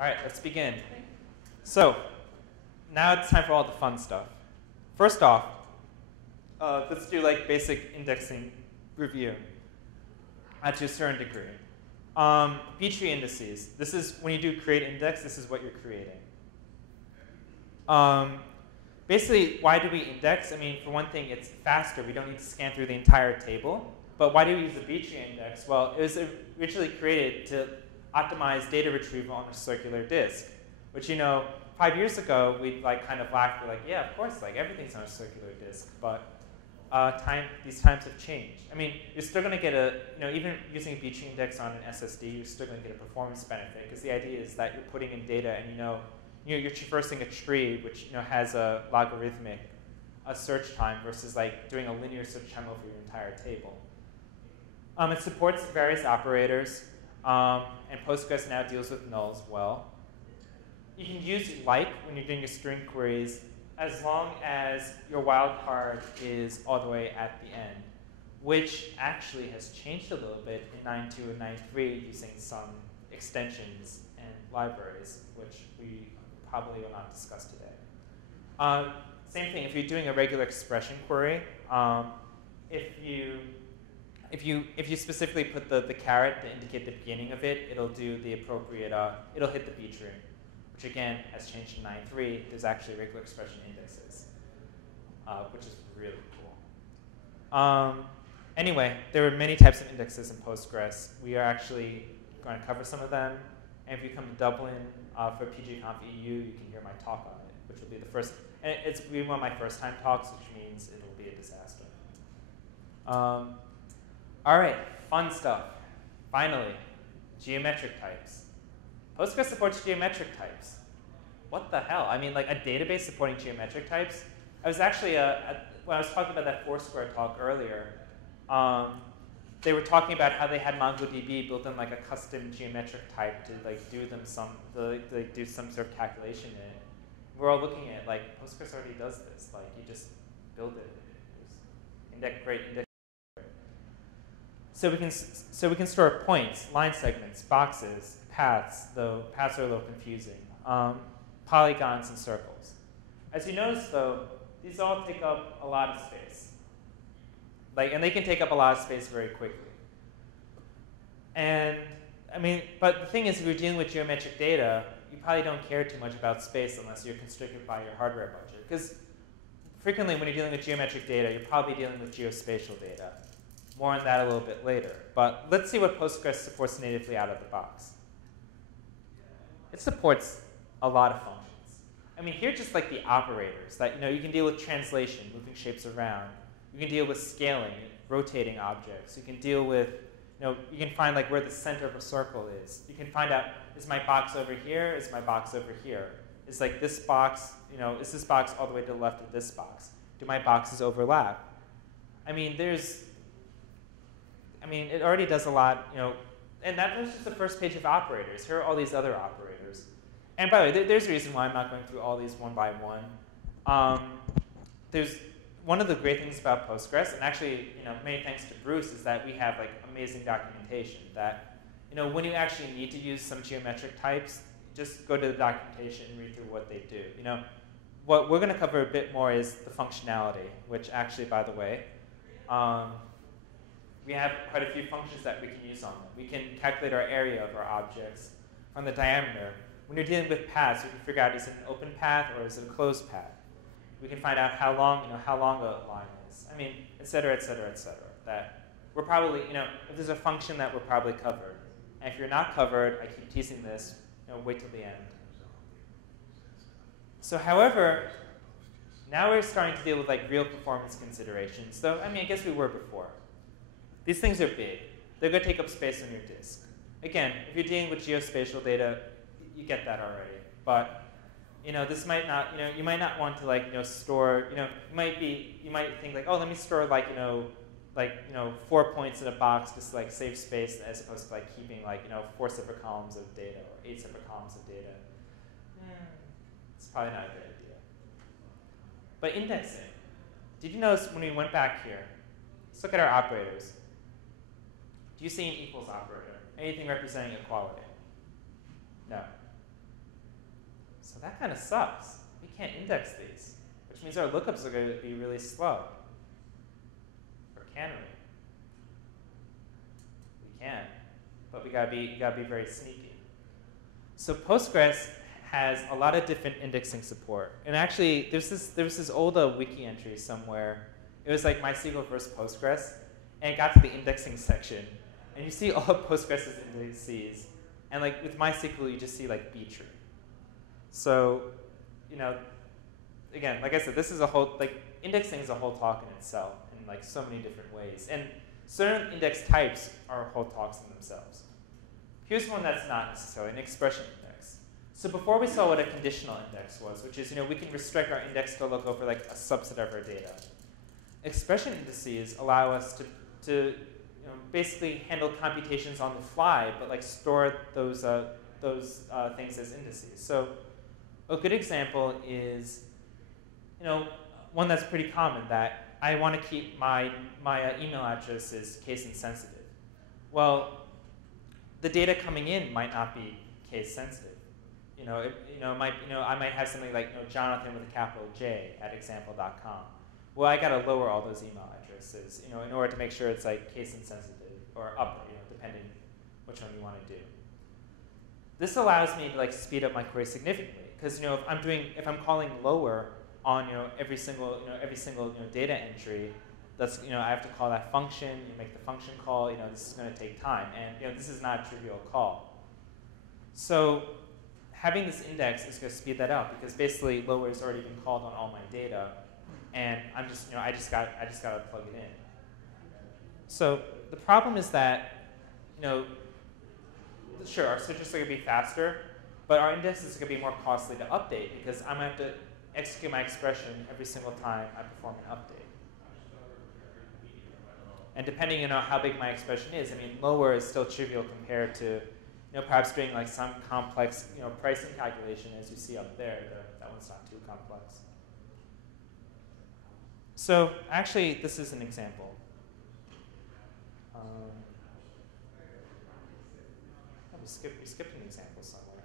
All right, let's begin. So now it's time for all the fun stuff. First off, let's do like basic indexing review to a certain degree. B-tree indices. This is when you do create index, this is what you're creating. Basically, why do we index? I mean, for one thing, it's faster. We don't need to scan through the entire table. But why do we use a B-tree index? Well, it was originally created to optimize data retrieval on a circular disk, which, 5 years ago, we'd like kind of laughed. We're like, yeah, of course, like everything's on a circular disk. But these times have changed. I mean, you're still going to get even using a B-tree index on an SSD, you're still going to get a performance benefit because the idea is that you're putting in data and you're traversing a tree which has a logarithmic search time versus like doing a linear search time over your entire table. It supports various operators, and Postgres now deals with null as well. You can use like when you're doing your string queries as long as your wildcard is all the way at the end, which actually has changed a little bit in 9.2 and 9.3 using some extensions and libraries, which we probably will not discuss today. Same thing, if you're doing a regular expression query, if you specifically put the caret to indicate the beginning of it, it'll do the appropriate, it'll hit the B-tree, which again has changed in 9.3. There's actually regular expression indexes, which is really cool. Anyway, there are many types of indexes in Postgres. We are actually going to cover some of them. And if you come to Dublin for PGConf EU, you can hear my talk on it, which will be the first. And it's one of my first time talks, which means it will be a disaster. All right, fun stuff. Finally, geometric types. Postgres supports geometric types. What the hell? I mean, like a database supporting geometric types? I was actually, when I was talking about that Foursquare talk earlier, they were talking about how they had MongoDB built in like a custom geometric type to like do some sort of calculation in it. We're all looking at like Postgres already does this. Like you just build it. Great index. So we can store points, line segments, boxes, paths. Though paths are a little confusing. Polygons and circles. As you notice, though, these all take up a lot of space. And they can take up a lot of space very quickly. And I mean, but the thing is, if you're dealing with geometric data, you probably don't care too much about space unless you're constricted by your hardware budget. Because frequently, when you're dealing with geometric data, you're probably dealing with geospatial data. More on that a little bit later. But let's see what Postgres supports natively out of the box. It supports a lot of functions. I mean, here are just like the operators that you can deal with translation, moving shapes around. You can deal with scaling, rotating objects. You can deal with, you can find like where the center of a circle is. You can find out, is my box over here? Is my box over here? Is like this box, is this box all the way to the left of this box? Do my boxes overlap? I mean, it already does a lot, and that was just the first page of operators. Here are all these other operators. And by the way, there's a reason why I'm not going through all these one by one. There's one of the great things about Postgres, and actually, many thanks to Bruce, is that we have like amazing documentation that, when you actually need to use some geometric types, just go to the documentation and read through what they do. What we're going to cover a bit more is the functionality, which actually, by the way, we have quite a few functions that we can use on them. We can calculate our area of our objects from the diameter. When you're dealing with paths, you can figure out, is it an open path or is it a closed path? We can find out how long a line is. I mean, et cetera, et cetera, et cetera. That we're probably, if there's a function that we're probably covered. And if you're not covered, I keep teasing this, wait till the end. So however, now we're starting to deal with like real performance considerations. Though, I guess we were before. These things are big. They're going to take up space on your disk. Again, if you're dealing with geospatial data, you get that already. But this might not, you might not want to like, store, you might think like, oh, let me store like, 4 points in a box just to like save space as opposed to like keeping like, 4 separate columns of data or 8 separate columns of data. It's probably not a good idea. But indexing. Did you notice when we went back here, let's look at our operators. Do you see an equals operator? Anything representing equality? No. So that kind of sucks. We can't index these, which means our lookups are going to be really slow. Or can we? We can, but we gotta be very sneaky. So Postgres has a lot of different indexing support, and actually there was this old wiki entry somewhere. It was like MySQL versus Postgres, and it got to the indexing section, and you see all of Postgres' indices, and like with MySQL you just see like B tree. So, you know, again, like I said, this is a whole, like, indexing is a whole talk in itself in like so many different ways. And certain index types are whole talks in themselves. Here's one that's not necessarily an expression index. So before we saw what a conditional index was, which is, you know, we can restrict our index to look over like a subset of our data. Expression indices allow us to you know, basically handle computations on the fly, but like store those things as indices. So a good example is, you know, one that's pretty common, that I want to keep my email addresses case insensitive. Well, the data coming in might not be case sensitive. I might have something like, you know, Jonathan with a capital J at example.com. Well, I got to lower all those email addresses, you know, in order to make sure it's like case insensitive or up, you know, depending which one you want to do. This allows me to like speed up my query significantly, because, you know, if I'm calling lower on, you know, every single data entry, that's, you know, I have to call that function, you make the function call, you know, this is going to take time, and, you know, this is not a trivial call. So having this index is going to speed that up, because basically lower has already been called on all my data, and I'm just, you know, I just got to plug it in. So the problem is that, you know, sure, our switches are going to be faster, but our indexes are going to be more costly to update, because I'm going to have to execute my expression every single time I perform an update. And depending on how big my expression is, I mean, lower is still trivial compared to, you know, perhaps doing like some complex, you know, pricing calculation, as you see up there. That one's not too complex. So actually, this is an example. We skipped an example somewhere.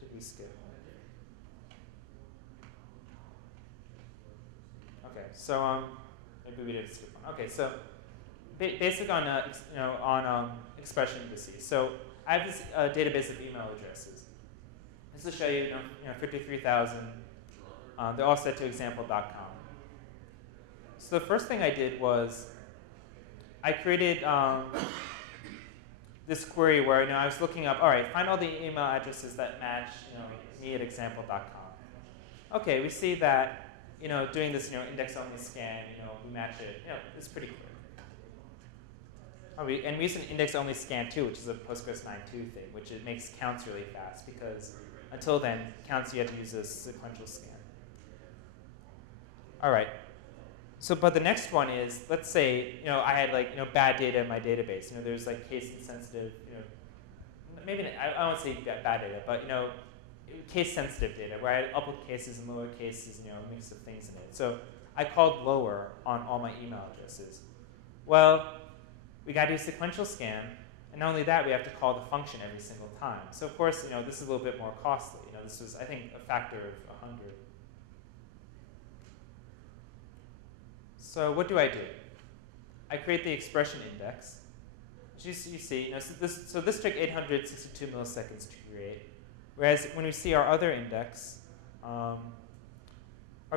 Did we skip? Okay, so maybe we did skip one. Okay, so basic on expression indices. So I have this database of email addresses. This will show you, you know 53,000. They're all set to example.com. So the first thing I did was I created this query where, you know, I was looking up, all right, find all the email addresses that match, you know, me at example.com. Okay, we see that, you know, doing this, you know, index-only scan, you know, we match it, you know, it's pretty quick. And we use an index-only scan too, which is a Postgres 9.2 thing, which it makes counts really fast, because until then, counts you had to use a sequential scan. All right. So, but the next one is, let's say, you know, I had like, you know, bad data in my database. You know, there's like case insensitive, you know, maybe I won't say bad data, but, you know, case sensitive data where I had upper cases and lower cases, you know, a mix of things in it. So I called lower on all my email addresses. Well, we got to do a sequential scan, and not only that, we have to call the function every single time. So of course, you know, this is a little bit more costly. You know, this was, I think, a factor of 100. So what do? I create the expression index. As you see, you know, so this took 862 milliseconds to create. Whereas when we see our other index, our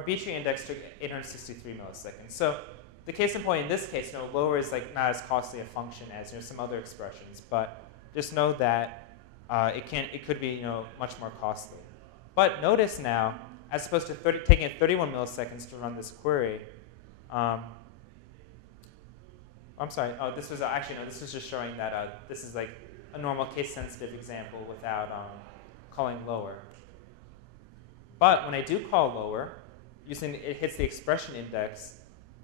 B-tree index took 863 milliseconds. So the case in point in this case, you know, lower is like not as costly a function as, you know, some other expressions, but just know that it could be, you know, much more costly. But notice now, as opposed to taking it 31 milliseconds to run this query, I'm sorry. Oh, this was actually no. This was just showing that this is like a normal case-sensitive example without calling lower. But when I do call lower, it hits the expression index,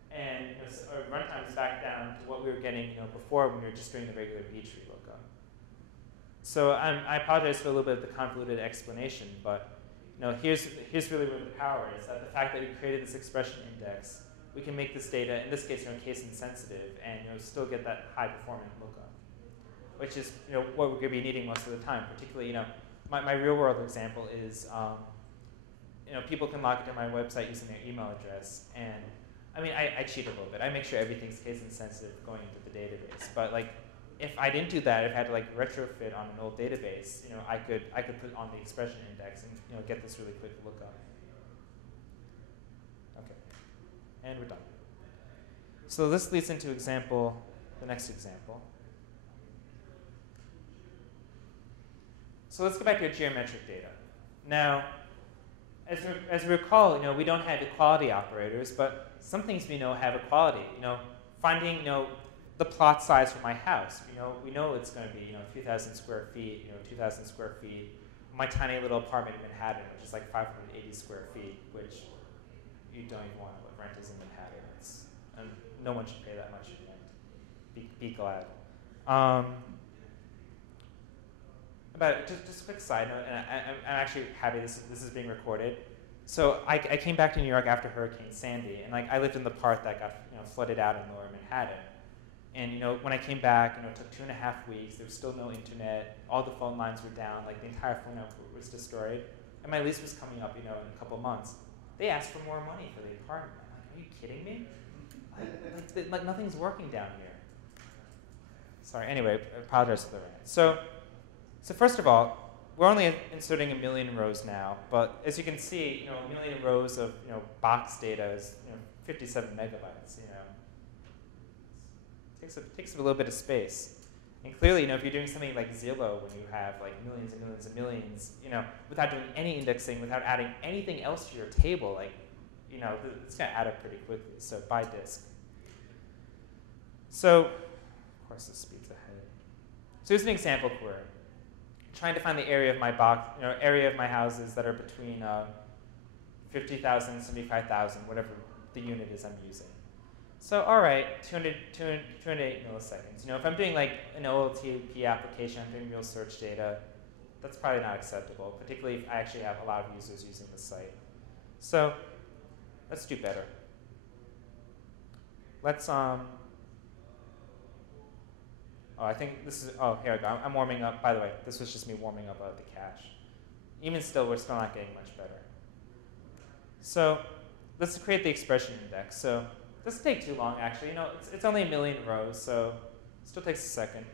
and, you know, our runtime is back down to what we were getting, you know, before when we were just doing the regular B-tree lookup. So I apologize for a little bit of the convoluted explanation, but, you know, here's really where the power is. That the fact that we created this expression index, we can make this data, in this case, you know, case insensitive, and, you know, still get that high performing lookup. which is what we're going to be needing most of the time. Particularly, my real-world example is people can log into my website using their email address, and I mean I cheat a little bit. I make sure everything's case insensitive going into the database, but like if I didn't do that, if I had to like retrofit on an old database, I could put on the expression index and get this really quick lookup. Okay, and we're done. So this leads into the next example. So let's go back to geometric data. Now, as we recall, we don't have equality operators, but some things we know have equality. Finding the plot size for my house. We know it's going to be 2,000 square feet. 2,000 square feet. My tiny little apartment in Manhattan, which is like 580 square feet, which you don't even want to live. Rent is in Manhattan. And no one should pay that much in rent. Be glad. Just a quick side note, and I'm actually happy this is being recorded. So I came back to New York after Hurricane Sandy, and like I lived in the part that got flooded out in Lower Manhattan. And when I came back, it took 2.5 weeks. There was still no internet. All the phone lines were down. Like the entire phone network was destroyed. And my lease was coming up, in a couple months. They asked for more money for the apartment. I'm like, are you kidding me? Like nothing's working down here. Sorry. Anyway, I apologize for the rant. So first of all, we're only inserting 1 million rows now, but as you can see, 1 million rows of box data is 57 megabytes. Takes a little bit of space. And clearly, if you're doing something like Zillow, when you have like millions and millions and millions, without doing any indexing, without adding anything else to your table, like it's going to add up pretty quickly. So by disk. So of course this speeds ahead. So here's an example query. Trying to find the area of my box, area of my houses that are between 50,000 and 75,000, whatever the unit is I'm using. So all right, 208 milliseconds. If I'm doing like an OLTP application, I'm doing real search data, that's probably not acceptable, particularly if I actually have a lot of users using the site. So let's do better. Let's I think this is, here I go. I'm warming up. By the way, this was just me warming up the cache. Even still, we're still not getting much better. So let's create the expression index. So this doesn't take too long, actually. It's only 1 million rows, so it still takes a second.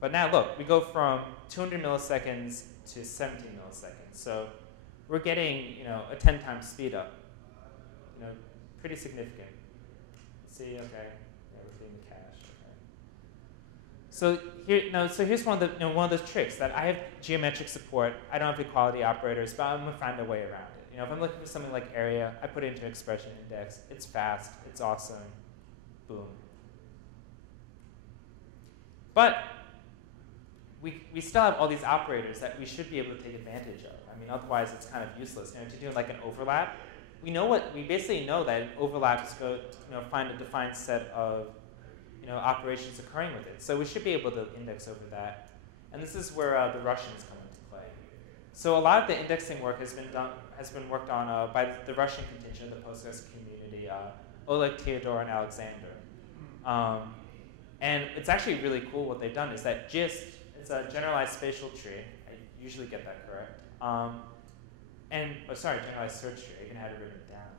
But now look, we go from 200 milliseconds to 17 milliseconds. So we're getting, a 10 times speed up. Pretty significant. Let's see, okay. Everything in cache. So here's one of those tricks that I have geometric support. I don't have equality operators, but I'm gonna find a way around it. If I'm looking for something like area, I put it into expression index. It's fast. It's awesome. Boom. But we still have all these operators that we should be able to take advantage of. I mean, otherwise it's kind of useless. To do like an overlap, we basically know that an overlap is going to find a defined set of operations occurring with it. So we should be able to index over that. And this is where the Russians come into play. So a lot of the indexing work has been worked on by the Russian contingent of the Postgres community, Oleg, Theodore, and Alexander. And it's actually really cool what they've done is that GIST, it's a generalized spatial tree. I usually get that correct. Generalized search tree. I even had it written down.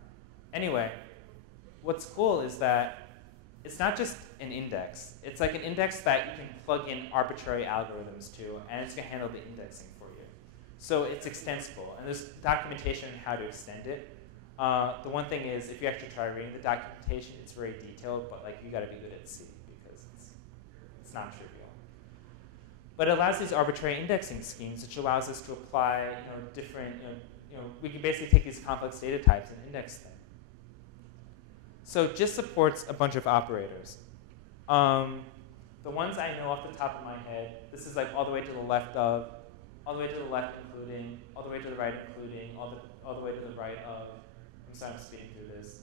Anyway, what's cool is that it's not just an index. It's like an index that you can plug in arbitrary algorithms to, and it's going to handle the indexing for you. So it's extensible, and there's documentation on how to extend it. The one thing is, if you actually try reading the documentation, it's very detailed, but like you got to be good at C because it's not trivial. But it allows these arbitrary indexing schemes, which allows us to apply different. We can basically take these complex data types and index them. So GIST supports a bunch of operators. The ones I know off the top of my head, this is like all the way to the left of, all the way to the left including, all the way to the right including, all the way to the right of. I'm sorry, I'm speeding through this.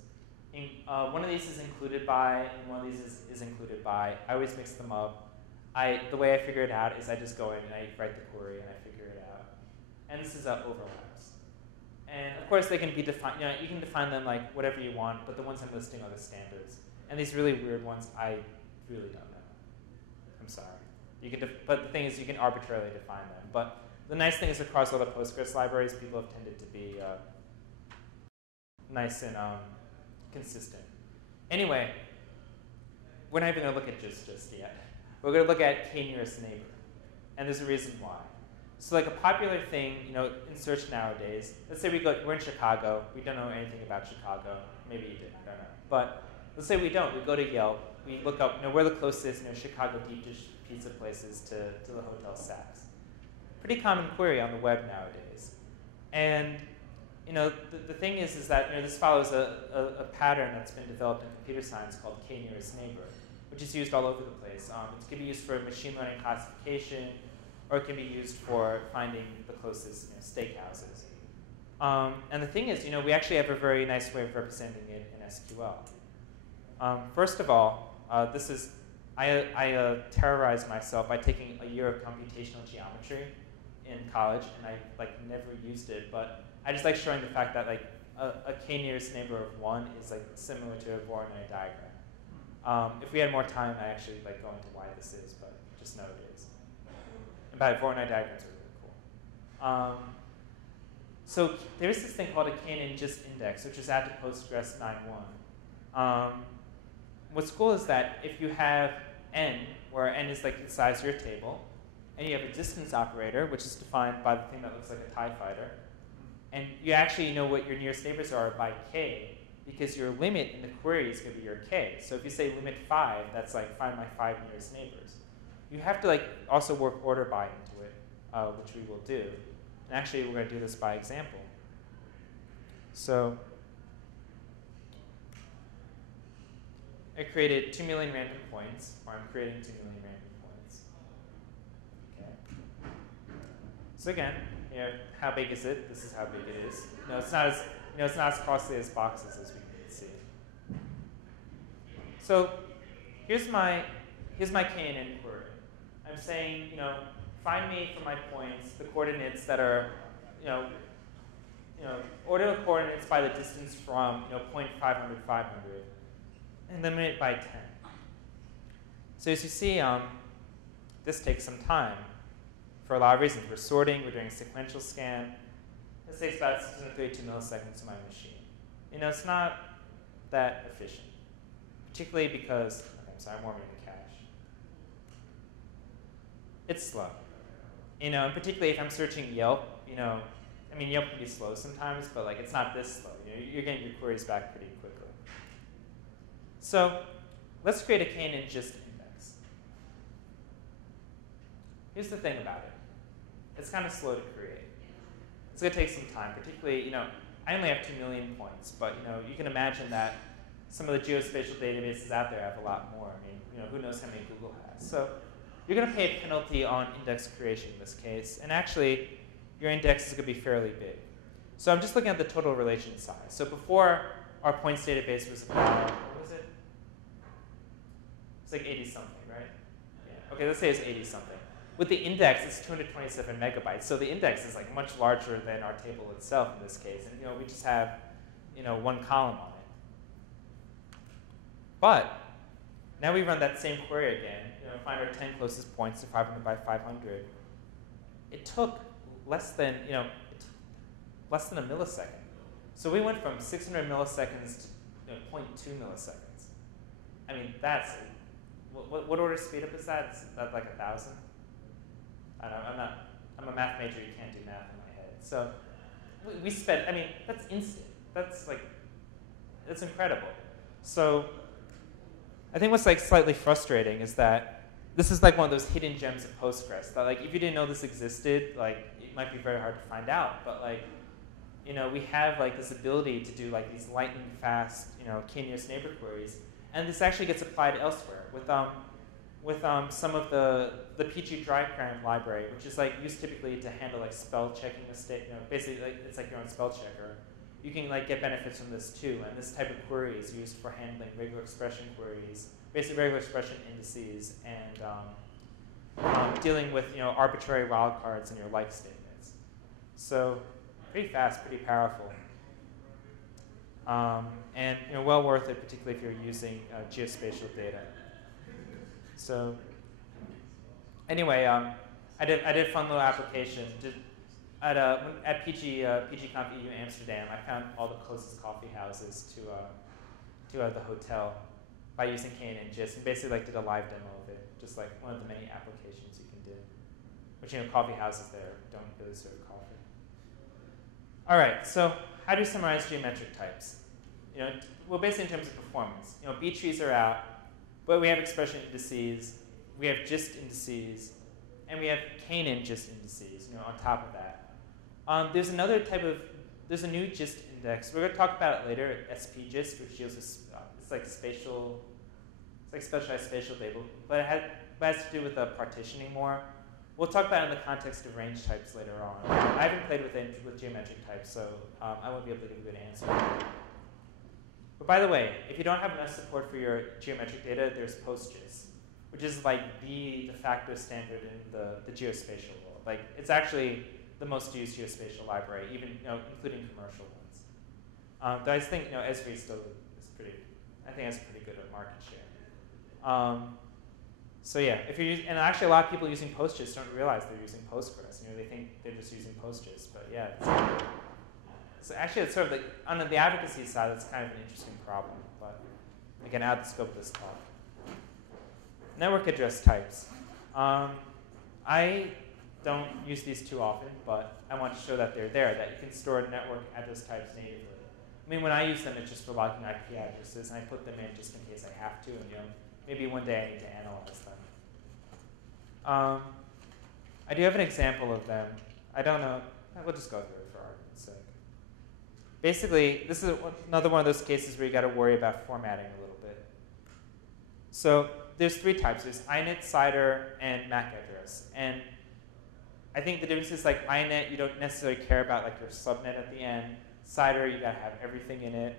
One of these is included by, and one of these is included by. I always mix them up. The way I figure it out is I just go in and I write the query and I figure it out. And this is overlaps. And of course they can be defined, you can define them like whatever you want, but the ones I'm listing are the standards. And these really weird ones, I really don't know. I'm sorry. But the thing is, you can arbitrarily define them. But the nice thing is, across all the Postgres libraries, people have tended to be nice and consistent. Anyway, we're not even going to look at just yet. We're going to look at k-nearest neighbor. And there's a reason why. So like a popular thing, in search nowadays, let's say we're in Chicago. We don't know anything about Chicago. Maybe you did, I don't know. But let's say we don't. We go to Yelp. We look up, where the closest, Chicago deep dish pizza places to the Hotel Saks. Pretty common query on the web nowadays. And the thing is that this follows a pattern that's been developed in computer science called k-nearest neighbor, which is used all over the place. It can be used for machine learning classification, or it can be used for finding the closest steakhouses. And the thing is, we actually have a very nice way of representing it in SQL. First of all, I terrorized myself by taking a year of computational geometry in college, and I never used it, but I just like showing the fact that a k-nearest neighbor of 1 is similar to a Voronoi diagram. If we had more time, I actually go into why this is, but just know it is. And by Voronoi diagrams are really cool. So there's this thing called a k-nin just index, which is added to Postgres 9.1. What's cool is that if you have n, where n is the size of your table, and you have a distance operator, which is defined by the thing that looks like a TIE fighter, and you actually know what your nearest neighbors are by k, because your limit in the query is going to be your k. So if you say limit 5, that's find my 5 nearest neighbors. You have to also work order by into it, which we will do. And actually, we're going to do this by example. So I created 2 million random points, or I'm creating 2 million random points. Okay. So again, how big is it? This is how big it is. It's not as it's not as costly as boxes as we can see. So here's my k-nin query. I'm saying, find me for my points the coordinates that are, order the coordinates by the distance from point 500, 500, and limit it by 10. So as you see, this takes some time for a lot of reasons. We're sorting, we're doing a sequential scan. This takes about 632 milliseconds to my machine. It's not that efficient, particularly because, I'm sorry, I'm warming the cache. It's slow. And particularly if I'm searching Yelp, Yelp can be slow sometimes, but it's not this slow. You're getting your queries back pretty quickly. So let's create a k-nin just index. Here's the thing about it. It's kind of slow to create. It's going to take some time, particularly, I only have 2 million points, but you can imagine that some of the geospatial databases out there have a lot more. Who knows how many Google has. So you're going to pay a penalty on index creation in this case, and actually, your index is going to be fairly big. So I'm just looking at the total relation size. So before, our points database was about, what was it? It's 80-something, right? Yeah. Okay, let's say it's 80-something. With the index, it's 227 megabytes. So the index is much larger than our table itself in this case. And we just have 1 column on it. But now we run that same query again. Find our 10 closest points to 500 by 500. It took less than a millisecond. So we went from 600 milliseconds to 0.2 milliseconds. That's what order of speed up is that? Is that 1,000? I don't know. I'm a math major. You can't do math in my head. So we spent. That's instant. That's incredible. So I think what's slightly frustrating is that this is one of those hidden gems of Postgres that if you didn't know this existed, it might be very hard to find out. But we have this ability to do these lightning fast k-nearest neighbor queries, and this actually gets applied elsewhere with some of the PG DryCram library, which is used typically to handle spell checking mistake. Basically it's your own spell checker. You can get benefits from this too, and this type of query is used for handling regular expression queries, basically regular expression indices, and dealing with arbitrary wildcards in your like statements. So pretty fast, pretty powerful, and well worth it, particularly if you're using geospatial data. So Anyway, I did a fun little application. At PGConf EU Amsterdam, I found all the closest coffee houses to the hotel by using Kane and Gist, and basically did a live demo of it, just like one of the many applications you can do. Which, coffee houses there don't really serve coffee. All right, so how do you summarize geometric types? Well, basically in terms of performance. B trees are out, but we have expression indices, we have gist indices, and we have Kane and gist indices, on top of that. There's a new gist index. We're going to talk about it later, SPGist, which deals with, it's like specialized spatial table, but it has to do with partitioning more. We'll talk about it in the context of range types later on. I haven't played with geometric types, so I won't be able to give a good answer. But by the way, if you don't have enough support for your geometric data, there's Postgres, which is like the de facto standard in the geospatial world. It's actually the most used geospatial library, even including commercial ones. Though I think Esri still is pretty. I think has a pretty good market share. So yeah, and actually a lot of people using Postgres don't realize they're using Postgres. They think they're just using Postgres, but yeah. So actually, it's sort of on the advocacy side, it's kind of an interesting problem. But again, out of the scope of this talk. Network address types. I don't use these too often, but I want to show that they're there, that you can store network address types natively. When I use them, it's just for logging IP addresses, and I put them in just in case I have to, and maybe one day I need to analyze them. I do have an example of them. I don't know. We'll just go through it for argument's sake. Basically, this is another one of those cases where you got to worry about formatting a little bit. So there's three types. There's INET, CIDR, and MAC address. And I think the difference is INET, you don't necessarily care about your subnet at the end. CIDR, you got to have everything in it.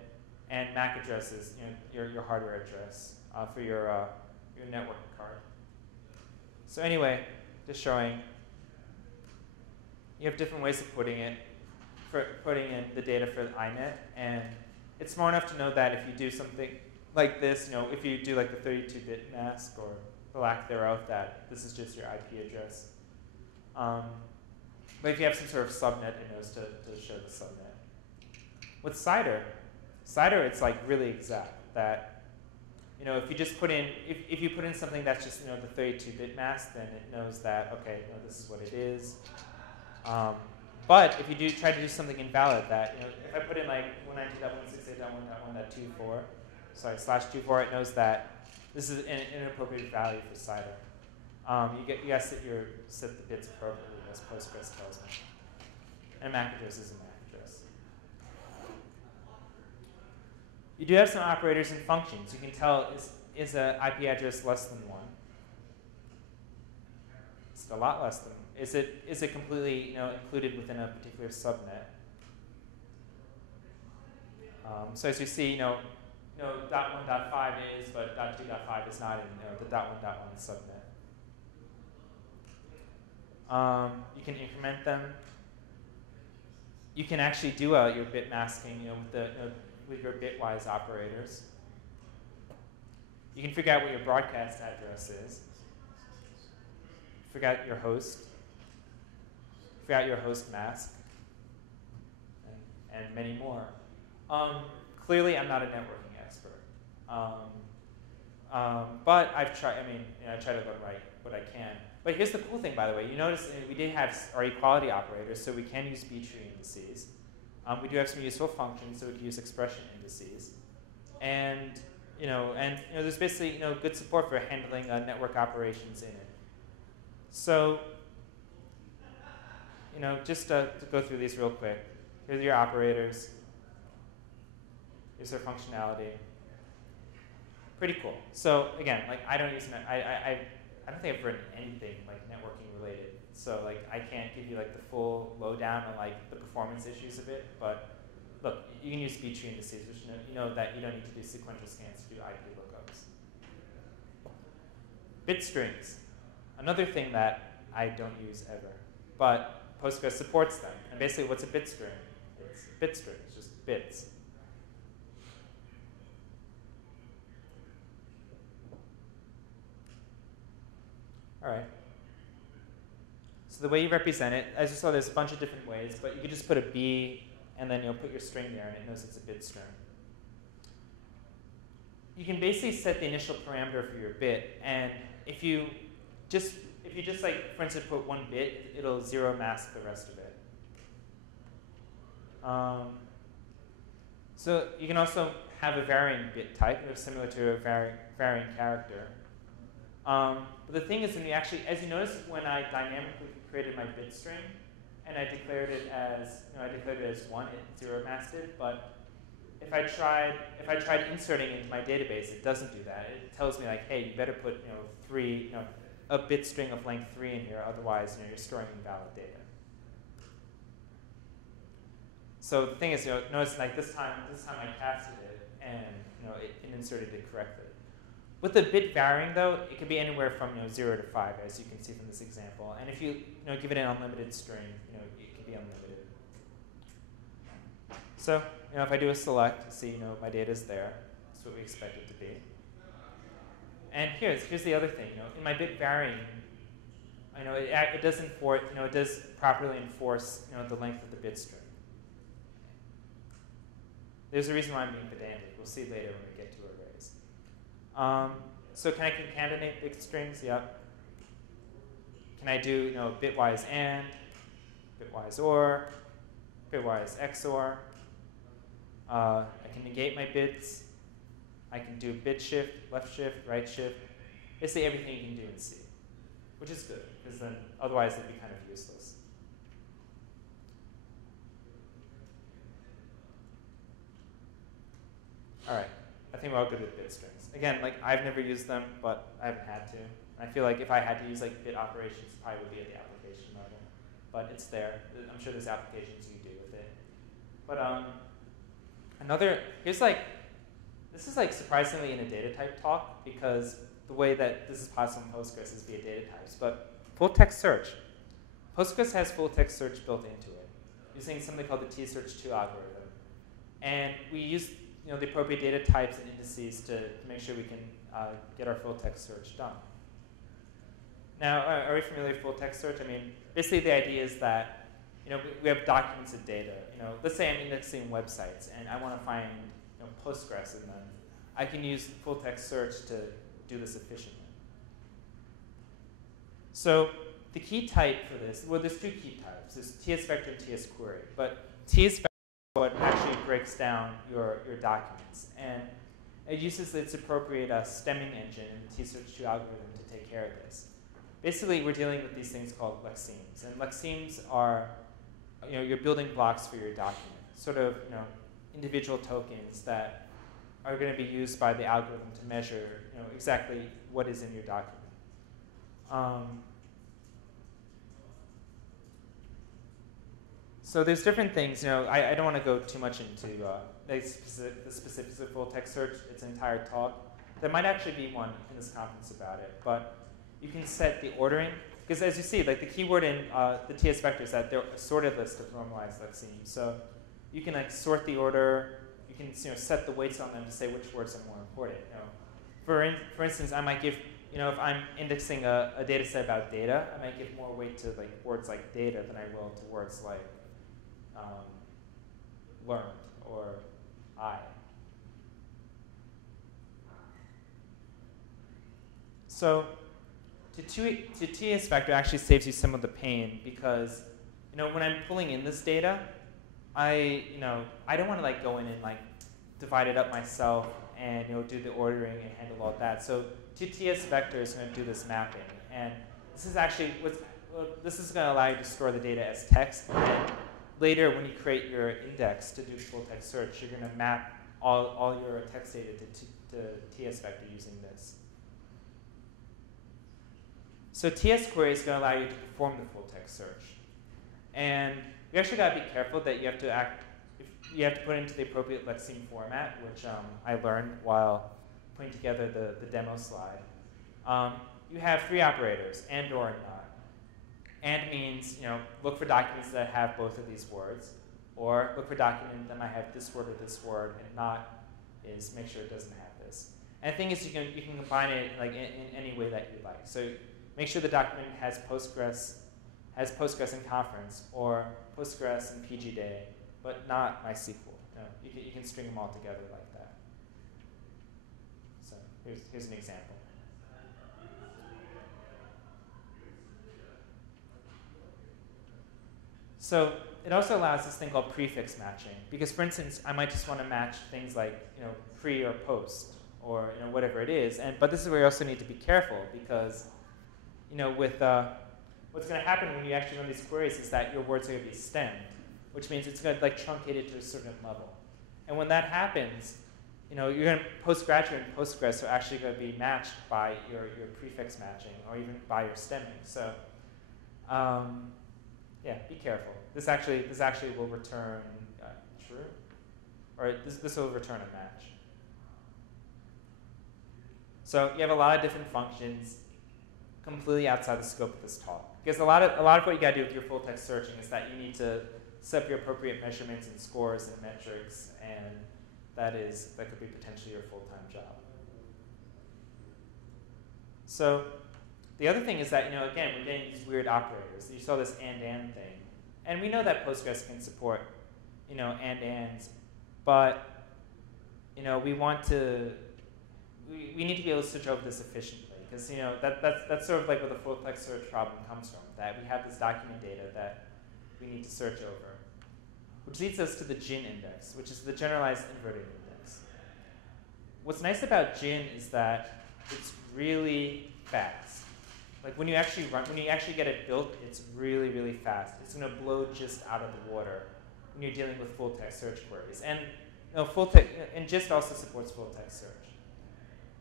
And MAC address is your hardware address for your network card. So anyway, just showing, you have different ways of putting in the data for the INET, and it's smart enough to know that if you do something like this, if you do the 32-bit mask or the lack thereof, that this is just your IP address. But if you have some sort of subnet, it knows to show the subnet. With CIDR, it's really exact. That if you just put in, if you put in something that's just the 32-bit mask, then it knows that okay, this is what it is. But if you do try to do something invalid, that if I put in 192.168.1.1.24, sorry /24, it knows that this is an inappropriate value for CIDR. You got to set the bits appropriately, as Postgres tells me. And MAC address is a MAC address. You do have some operators and functions. You can tell is an IP address less than 1? It's a lot less than. Is it completely included within a particular subnet? So as you see, .1.5 is, but .2.5 is not in the .1.1 subnet. You can increment them. You can actually do your bit masking, with your bitwise operators. You can figure out what your broadcast address is. Figure out your host. Figure out your host mask, and many more. Clearly, I'm not a networking expert, but I've tried. I try to write what I can. But here's the cool thing, by the way. You notice we did have our equality operators, so we can use B-tree indices. We do have some useful functions, so we can use expression indices, and there's basically good support for handling network operations in it. So. Just to go through these real quick. Here's your operators. Here's their functionality. Pretty cool. So again, I don't use I don't think I've written anything networking related. So I can't give you the full lowdown on the performance issues of it. But look, you can use B-tree indices, which you know that you don't need to do sequential scans to do IP lookups. Bit strings, another thing that I don't use ever, but Postgres supports them. And basically, what's a bit string? It's a bit string. It's just bits. All right. So the way you represent it, as you saw, there's a bunch of different ways, but you could just put a B and then you'll put your string there and it knows it's a bit string. You can basically set the initial parameter for your bit, and if you just like, for instance, put 1 bit, it'll zero mask the rest of it. So you can also have a varying bit type, similar to a varying character. But the thing is, when you actually, as you notice, when I dynamically created my bit string and I declared it as, 1, it zero masked it. But if I tried inserting it into my database, it doesn't do that. It tells me like, hey, you better put a bit string of length 3 in here, otherwise you're storing invalid data. So the thing is, notice like this time I casted it and it inserted it correctly. With the bit varying though, it could be anywhere from 0 to 5, as you can see from this example. And if you give it an unlimited string, it can be unlimited. So if I do a select, see my data is there. That's what we expect it to be. And here's the other thing. In my bit varying, it does enforce, it does properly enforce the length of the bit string. There's a reason why I'm being pedantic. We'll see later when we get to arrays. So can I concatenate big strings? Yep. Can I do bitwise AND, bitwise OR, bitwise XOR? I can negate my bits. I can do bit shift, left shift, right shift. Basically everything you can do in C, which is good, because then otherwise it'd be kind of useless. All right, I think we're all good with bit strings. Again, like I've never used them, but I haven't had to. I feel like if I had to use like bit operations, it probably would be at the application level. But it's there. I'm sure there's applications you do with it. But this is like surprisingly in a data type talk, because the way that this is possible in Postgres is via data types. But full text search. Postgres has full text search built into it, using something called the tsearch2 algorithm. And we use the appropriate data types and indices to make sure we can get our full text search done. Now, are we familiar with full text search? I mean, basically the idea is that we have documents of data. Let's say I'm indexing websites and I want to find Postgres in them. I can use full text search to do this efficiently. So the key type for this, well, there's 2 key types. There's tsvector and tsquery. But tsvector is what actually breaks down your documents. And it uses its appropriate stemming engine and the tsearch2 algorithm to take care of this. Basically, we're dealing with these things called lexemes. And lexemes are your building blocks for your document, sort of individual tokens that are going to be used by the algorithm to measure exactly what is in your document. So there's different things. I don't want to go too much into the specifics of full text search. It's an entire talk. There might actually be one in this conference about it, but you can set the ordering. Because as you see, like the keyword in the tsvector is that they're a sorted list of normalized lexemes. So you can like sort the order. You can set the weights on them to say which words are more important. For instance, I might give if I'm indexing a data set about data, I might give more weight to like words like data than I will to words like learned or I. So to tsvector actually saves you some of the pain, because when I'm pulling in this data, I don't want to like go in and like divide it up myself and do the ordering and handle all that. So tsvector is going to do this mapping, and this is actually this is going to allow you to store the data as text. And later, when you create your index to do full text search, you're going to map all your text data to tsvector using this. So tsquery is going to allow you to perform the full text search. And you actually got to be careful that you have to put into the appropriate lexeme format, which I learned while putting together the demo slide. You have 3 operators, and, or, and not. And means, look for documents that have both of these words, or look for documents that might have this word or this word, and not is make sure it doesn't have this. And the thing is, you can combine it like in any way that you like. So make sure the document has Postgres has Postgres and Conference, or Postgres and PGDay, but not MySQL. No, you can string them all together like that. So here's an example. So it also allows this thing called prefix matching, because for instance, I might just want to match things like pre or post, or whatever it is. But this is where you also need to be careful, because with what's going to happen when you actually run these queries is that your words are going to be stemmed, which means it's going to truncate it to a certain level. And when that happens, you're going to postgraduate and Postgres are actually going to be matched by your prefix matching, or even by your stemming. So yeah, be careful. This actually will return true, or this will return a match. So you have a lot of different functions completely outside the scope of this talk. Because a lot of what you got to do with your full text searching is that you need to set up your appropriate measurements and scores and metrics, and that could be potentially your full-time job. So the other thing is that, again, we're getting these weird operators. You saw this and thing. And we know that Postgres can support, and-ands, but, we need to be able to switch over this efficiently. Because, that's sort of like where the full text search problem comes from, that we have this document data that we need to search over. Which leads us to the GIN index, which is the generalized inverted index. What's nice about GIN is that it's really fast. Like when you actually get it built, it's really, really fast. It's going to blow just out of the water when you're dealing with full text search queries. And and GIST also supports full text search.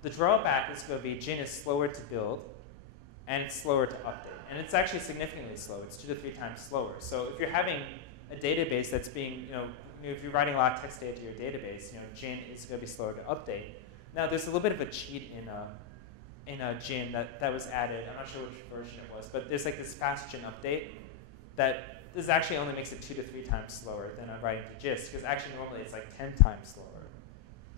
The drawback is going to be GIN is slower to build, and it's slower to update. And it's actually significantly slower. It's 2 to 3 times slower. So if you're having a database that's being, if you're writing a lot of text data to your database, GIN is going to be slower to update. Now, there's a little bit of a cheat in GIN that was added. I'm not sure which version it was, but there's like this fast GIN update that this actually only makes it 2 to 3 times slower than writing to GIST, because actually normally it's like 10 times slower.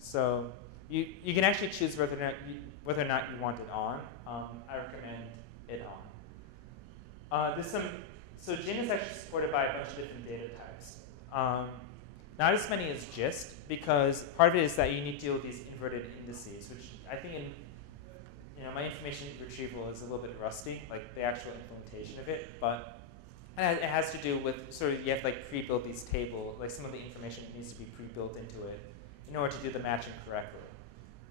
So you can actually choose whether or not you want it on. I recommend it on. So GIN is actually supported by a bunch of different data types. Not as many as GIST, because part of it is that you need to deal with these inverted indices, which I think my information retrieval is a little bit rusty, like the actual implementation of it, but it has to do with you have to pre-build these tables, like some of the information needs to be pre-built into it in order to do the matching correctly.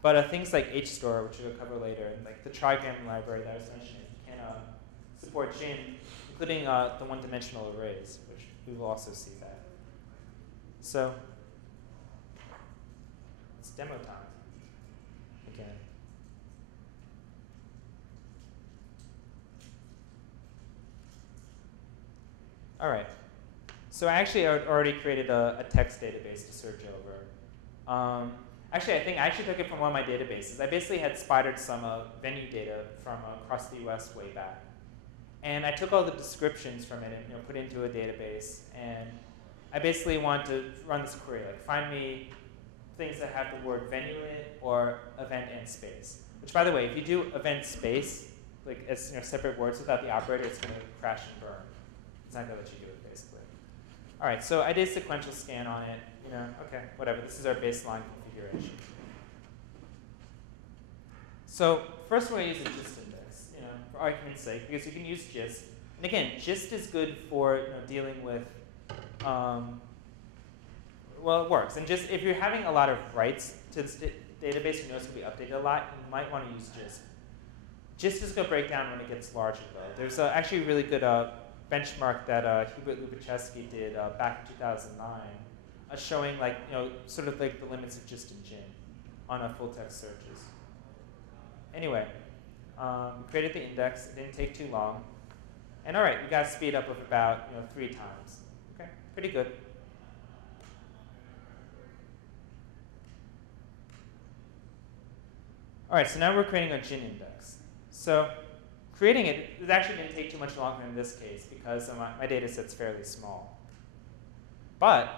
But things like HStore, which we'll cover later, and like the trigram library that I was mentioning, can support GIN, including the one-dimensional arrays, which we will also see that. So it's demo time again. All right. So I actually already created a text database to search over. Actually, I took it from one of my databases. I basically had spidered some venue data from across the US way back. And I took all the descriptions from it and put it into a database. And I basically want to run this query, like find me things that have the word venue in it or event and space. Which, by the way, if you do event space, like as separate words without the operator, it's going to crash and burn. It's not going to let you do it, basically. All right, so I did a sequential scan on it. Okay, whatever. This is our baseline configuration. So first we're using GIST index, for argument's sake, because you can use GIST. And again, GIST is good for dealing with, well, it works. And just if you're having a lot of writes to this database, it's going to be updated a lot, you might want to use GIST. GIST is going to break down when it gets larger, though. There's actually a really good benchmark that Hubert Lubachevsky did back in 2009, showing sort of like the limits of GIST and GIN on full text searches. Anyway, we created the index. It didn't take too long. And all right, we got a speed up of about 3 times. Okay, pretty good. All right, so now we're creating a GIN index. So creating it actually didn't take too much longer in this case because my data set's fairly small. But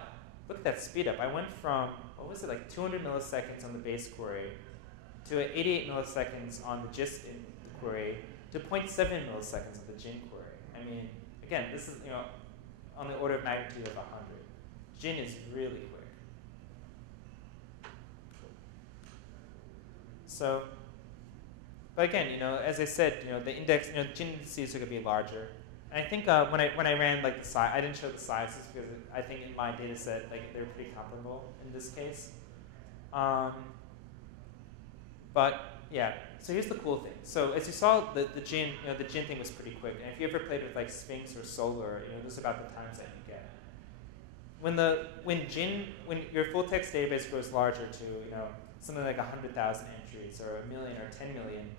look at that speed up. I went from, what was it, like 200 milliseconds on the base query to 88 milliseconds on the GIST query to 0.7 milliseconds on the GIN query. I mean, Again, this is on the order of magnitude of 100. Gin is really quick. So, but again, as I said, the index, gin indices are going to be larger. And I think when I ran like the size, I didn't show the sizes because I think in my data set they're pretty comparable in this case. But yeah, so here's the cool thing. So as you saw, the gin thing was pretty quick. And if you ever played with like Sphinx or Solar, those are about the times that you get. When your full text database grows larger to something like 100,000 entries or 1 million or 10 million,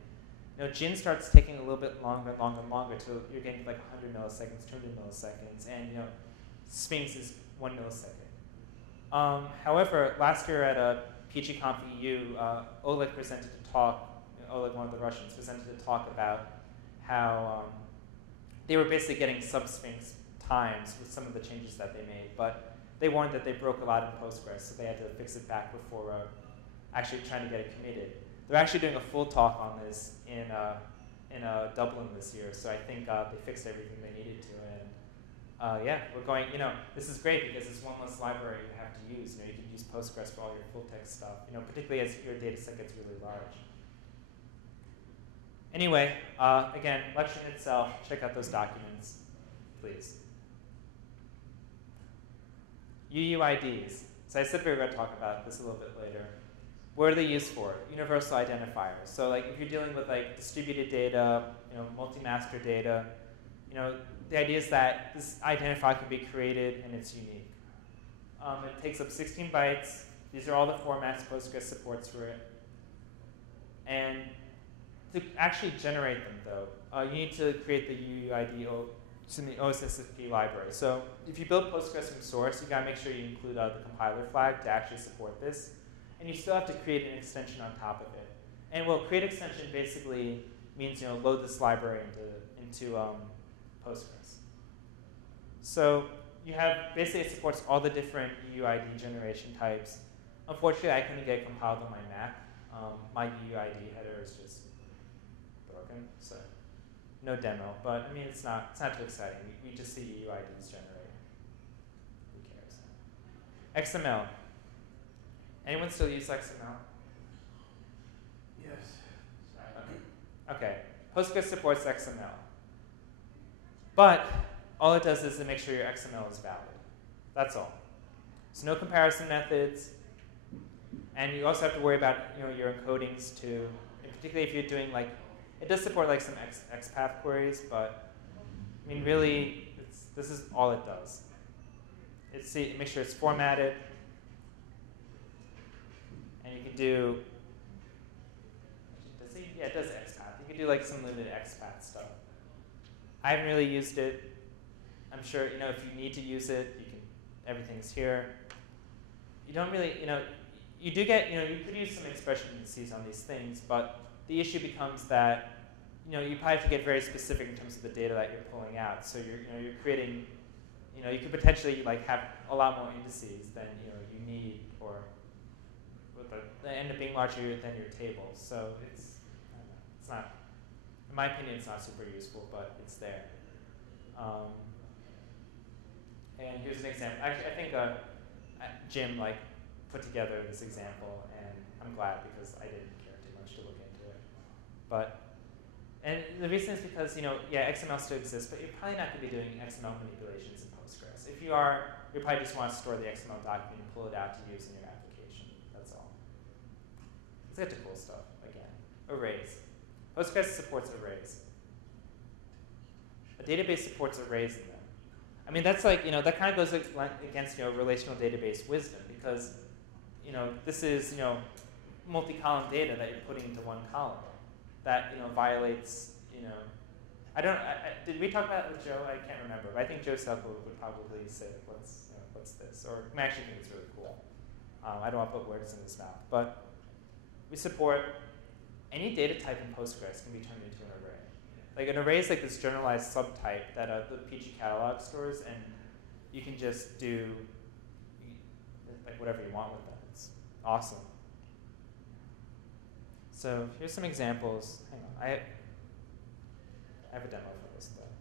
gin starts taking a little bit longer and longer and longer till you're getting like 100 milliseconds, 200 milliseconds, and Sphinx is 1 millisecond. However, last year at a PGConf EU, Oleg presented a talk. Oleg, one of the Russians, presented a talk about how they were basically getting sub-Sphinx times with some of the changes that they made, but they warned that they broke a lot in Postgres, so they had to fix it back before actually trying to get it committed. They're actually doing a full talk on this in Dublin this year, so I think they fixed everything they needed to. And yeah, we're going. This is great because it's one less library you have to use. You can use Postgres for all your full text stuff. Particularly as your data set gets really large. Anyway, again, lecture in itself. Check out those documents, please. UUIDs. So I said we were going to talk about this a little bit later. What are they used for? Universal identifiers. So like if you're dealing with like distributed data, multi-master data, the idea is that this identifier can be created and it's unique. It takes up 16 bytes. These are all the formats Postgres supports for it. And to actually generate them, though, you need to create the UUID in the OSSP library. So if you build Postgres from source, you got to make sure you include the compiler flag to actually support this. And you still have to create an extension on top of it. And create extension basically means load this library into Postgres. So you have basically it supports all the different UUID generation types. Unfortunately, I couldn't get it compiled on my Mac. My UUID header is just broken, so no demo. But I mean, it's not too exciting. We just see UUIDs generate. Who cares? XML. Anyone still use XML? Yes. Okay. Postgres supports XML. But all it does is to make sure your XML is valid. That's all. So no comparison methods. And you also have to worry about your encodings too. And particularly if you're doing it does support some XPath queries, but I mean really, this is all it does. Make sure it's formatted. And you can do, yeah, it does XPath. You can do some limited XPath stuff. I haven't really used it. I'm sure, if you need to use it, everything's here. You don't really, you do get, you could use some expression indices on these things, but the issue becomes that, you probably have to get very specific in terms of the data that you're pulling out. So you're creating, you could potentially have a lot more indices than you need, or they end up being larger than your table. So it's not, in my opinion, it's not super useful, but it's there. And here's an example. Actually, I think Jim put together this example, and I'm glad because I didn't care too much to look into it. And the reason is because yeah, XML still exists, but you're probably not going to be doing XML manipulations in Postgres. If you are, you probably just want to store the XML document and pull it out to use in your application. That's all. Let's get to cool stuff again. Arrays. Postgres supports arrays. A database supports arrays in them. I mean, that's that kind of goes against relational database wisdom because this is multi-column data that you're putting into one column that violates did we talk about it with Joe? I can't remember, but I think Joe Selko would probably say what's this, or I actually think it's really cool. I don't want to put words in his mouth, but we support any data type in Postgres can be turned into an array. An array is this generalized subtype that the PG catalog stores, and you can just do whatever you want with them. It's awesome. So here's some examples. Hang on, I have a demo for this though.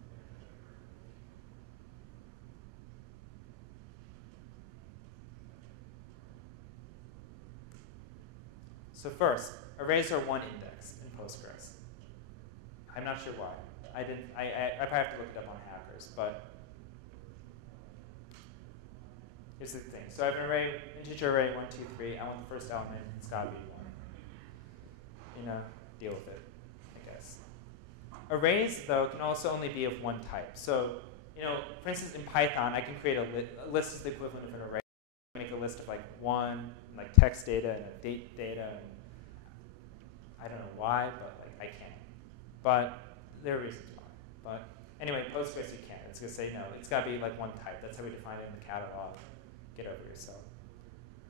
So first, arrays are one index in Postgres. I'm not sure why. I probably have to look it up on Hackers, but here's the thing. So I have an array, integer array 1, 2, 3. I want the first element. It's got to be 1. Deal with it, I guess. Arrays, though, can also only be of one type. So, for instance, in Python, I can create a list is the equivalent of an array. Make a list of like one, like text data and a date data, and I don't know why, but like I can. But there are reasons why. But anyway, Postgres you can't. It's gonna say no. It's gotta be like one type. That's how we define it in the catalog. Get over yourself.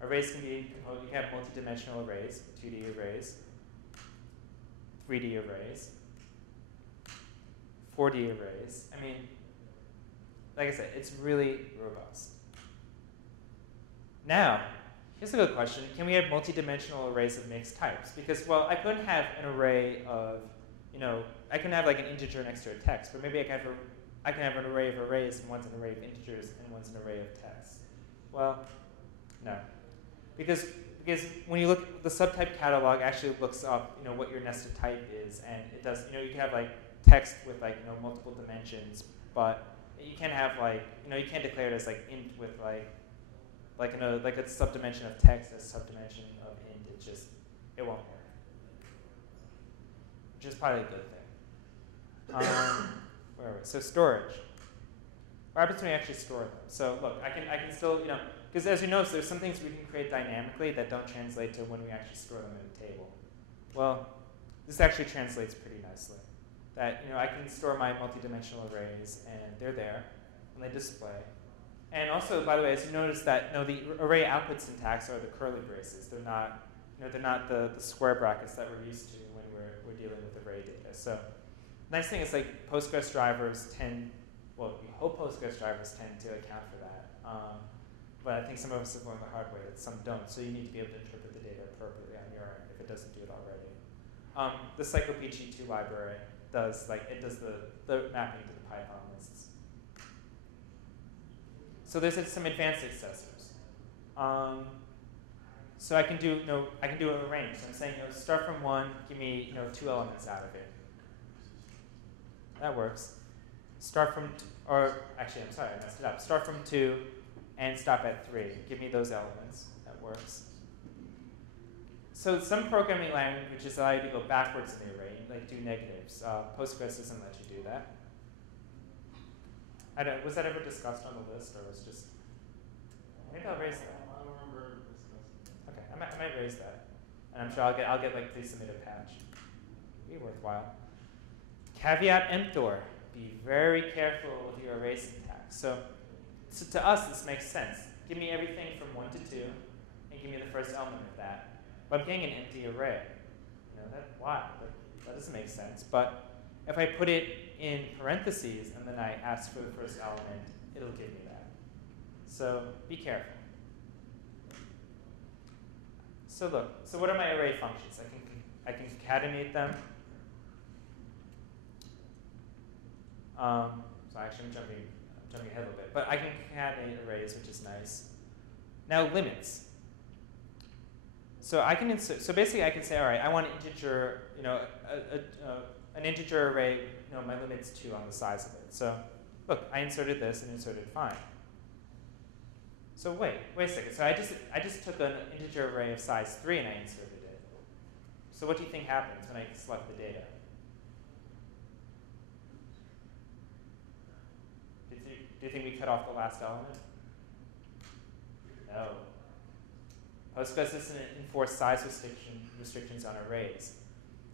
Arrays can be composed. You can have multi-dimensional arrays, 2D arrays, 3D arrays, 4D arrays. I mean, like I said, it's really robust. Now, here's a good question. Can we have multi-dimensional arrays of mixed types? Because, well, I couldn't have an array of, I can have like an integer next to a text, but maybe I can have an array of arrays, and one's an array of integers, and one's an array of text. Well, no. Because when you look, the subtype catalog actually looks up, what your nested type is, and it does, you can have like text with like, multiple dimensions, but you can't have like, you can't declare it as like int with like a subdimension of text as subdimension of int. It won't work. Which is probably a good thing. Where are we? So storage. What happens when we actually store them? So look, I can still, because as you notice, there's some things we can create dynamically that don't translate to when we actually store them in a table. Well, this actually translates pretty nicely. That, I can store my multidimensional arrays, and they're there, and they display. And also, by the way, as you notice that the array output syntax are the curly braces. They're not the square brackets that we're used to when we're dealing with array data. So, the nice thing is like Postgres drivers tend, well, we hope Postgres drivers tend to account for that. But I think some of us have learned the hard way that some don't. So you need to be able to interpret the data appropriately on your end if it doesn't do it already. The CyclePG2 library does the mapping to the Python lists. So there's some advanced accessors. So I can do a range. So I'm saying, start from 1, give me 2 elements out of it. That works. Start from, actually, I'm sorry, I messed it up. Start from 2 and stop at 3. Give me those elements. That works. So some programming languages allow you to go backwards in the array, like do negatives. Postgres doesn't let you do that. Was that ever discussed on the list, or was just? Maybe I'll raise that. I don't remember discussing. Okay, I might raise that, and I'm sure I'll get like please submit a patch. Be worthwhile. Caveat emptor: be very careful with your array syntax. So to us, this makes sense. Give me everything from 1 to 2, and give me the first element of that. But I'm getting an empty array. Why? That doesn't make sense. But if I put it in parentheses and then I ask for the first element, it'll give me that. So be careful. So look, so what are my array functions? I can concatenate them. So actually I'm jumping ahead a little bit, but I can concatenate arrays, which is nice. Now limits. So I can insert. So basically, I can say, all right, I want an integer, an integer array. My limit's 2 on the size of it. So look, I inserted this and inserted fine. So wait a second. So I just took an integer array of size 3 and I inserted it. So what do you think happens when I select the data? Do you think we cut off the last element? No. Postgres doesn't enforce size restrictions on arrays.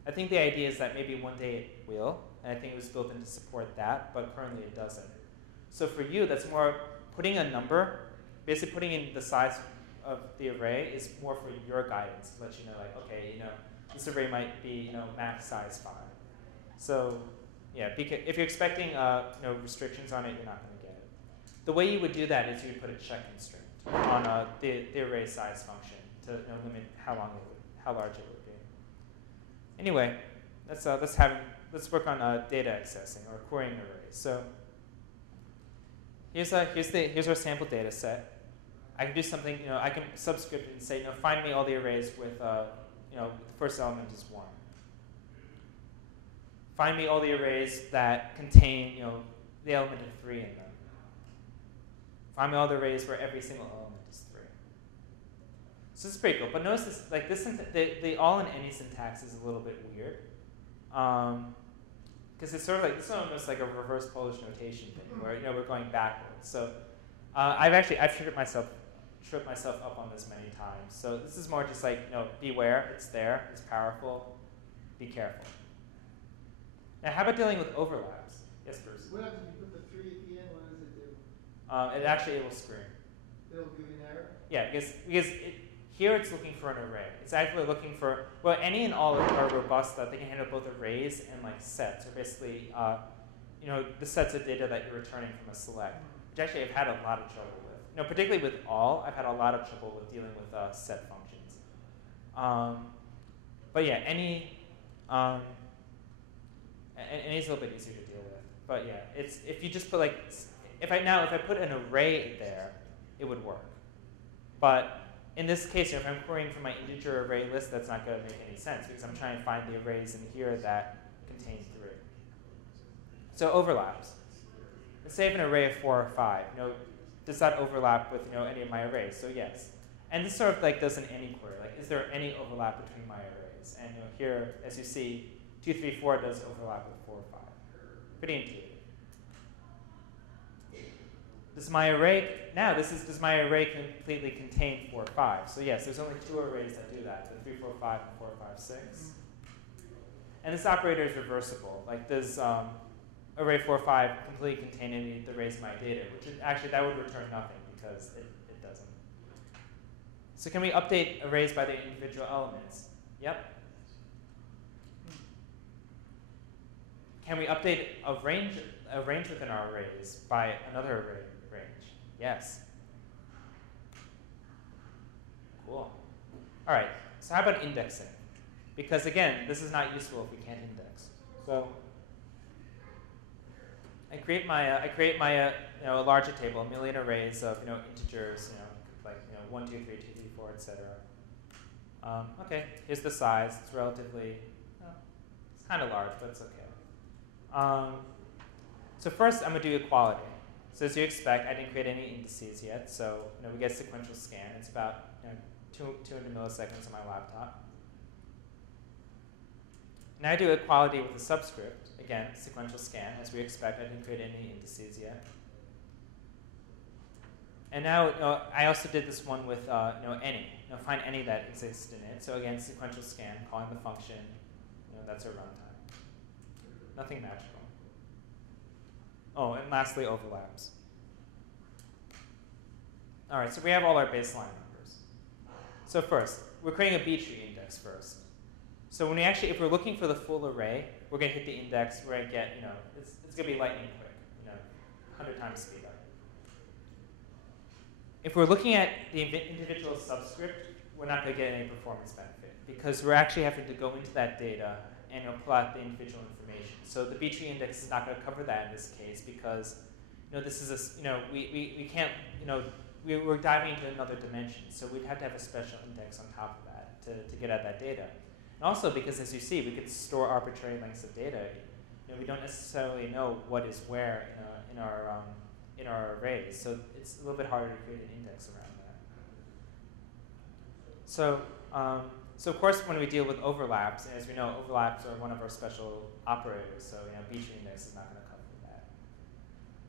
I think the idea is that maybe one day it will, and I think it was built in to support that, but currently it doesn't. So for you, that's more putting a number, basically putting in the size of the array is more for your guidance to let you know, like, okay, this array might be, max size 5. So yeah, if you're expecting, restrictions on it, you're not going to get it. The way you would do that is you would put a check constraint on the array size function to limit how large it would be. Anyway, let's work on data accessing or querying arrays. So here's our sample data set. I can do something, I can subscript and say, find me all the arrays with the first element is 1. Find me all the arrays that contain, the element of 3 in them. Find me all the arrays where every single element is 3. So this is pretty cool. But notice this, like this, the all and any syntax is a little bit weird, because it's sort of like this is almost like a reverse Polish notation thing, where we're going backwards. So I've tripped myself up on this many times. So this is more just like beware, it's there, it's powerful, be careful. Now, how about dealing with overlaps? Yes, Bruce. What happens if you put the 3 at the end? What does it do? It will scream. It'll give you an error? Yeah, because here it's looking for an array. It's actually looking for, well, any and all are robust that they can handle both arrays and like sets, or basically, the sets of data that you're returning from a select, which actually I've had a lot of trouble with. Particularly with all, I've had a lot of trouble with dealing with set functions. But yeah, any is a little bit easier to deal with. But yeah, it's if you just put like, if I put an array there, it would work. But in this case, if I'm querying from my integer array list, that's not going to make any sense because I'm trying to find the arrays in here that contain 3. So overlaps. Let's say I have an array of 4 or 5. Does that overlap with any of my arrays? So yes. And this sort of like does an any query. Like, is there any overlap between my arrays? And here, as you see, 2, 3, 4 does overlap with 4, 5. Pretty intuitive. Does my array completely contain 4, 5? So yes, there's only 2 arrays that do that, the 3, 4, 5, and 4, 5, 6. And this operator is reversible. Like, does array 4, 5 completely contain any of the arrays of my data? Which actually, that would return nothing because it doesn't. So can we update arrays by their individual elements? Yep. Can we update a range within our arrays by another array range? Yes. Cool. All right. So how about indexing? Because again, this is not useful if we can't index. So I create my a larger table, a million arrays of integers, like 1, 2, 3, 2, 3, 4, etc. Okay. Here's the size. It's relatively, it's kind of large, but it's okay. So first, I'm going to do equality. So as you expect, I didn't create any indices yet. So we get sequential scan. It's about 200 milliseconds on my laptop. Now I do equality with a subscript. Again, sequential scan. As we expect, I didn't create any indices yet. And now I also did this one with any. Find any that exists in it. So again, sequential scan, calling the function. That's our runtime. Nothing magical. Oh, and lastly, overlaps. All right, so we have all our baseline numbers. So first, we're creating a B-tree index first. So when if we're looking for the full array, we're going to hit the index. We're going to get, it's going to be lightning quick, 100 times speed up. If we're looking at the individual subscript, we're not going to get any performance benefit because we're actually having to go into that data and pull out the individual information. So the B-tree index is not going to cover that in this case because, this is we can't, we're diving into another dimension. So we'd have to have a special index on top of that to get at that data. And also because, as you see, we could store arbitrary lengths of data. We don't necessarily know what is where in our arrays. So it's a little bit harder to create an index around that. So of course, when we deal with overlaps, as we know, overlaps are one of our special operators. So B-tree index is not going to cover that.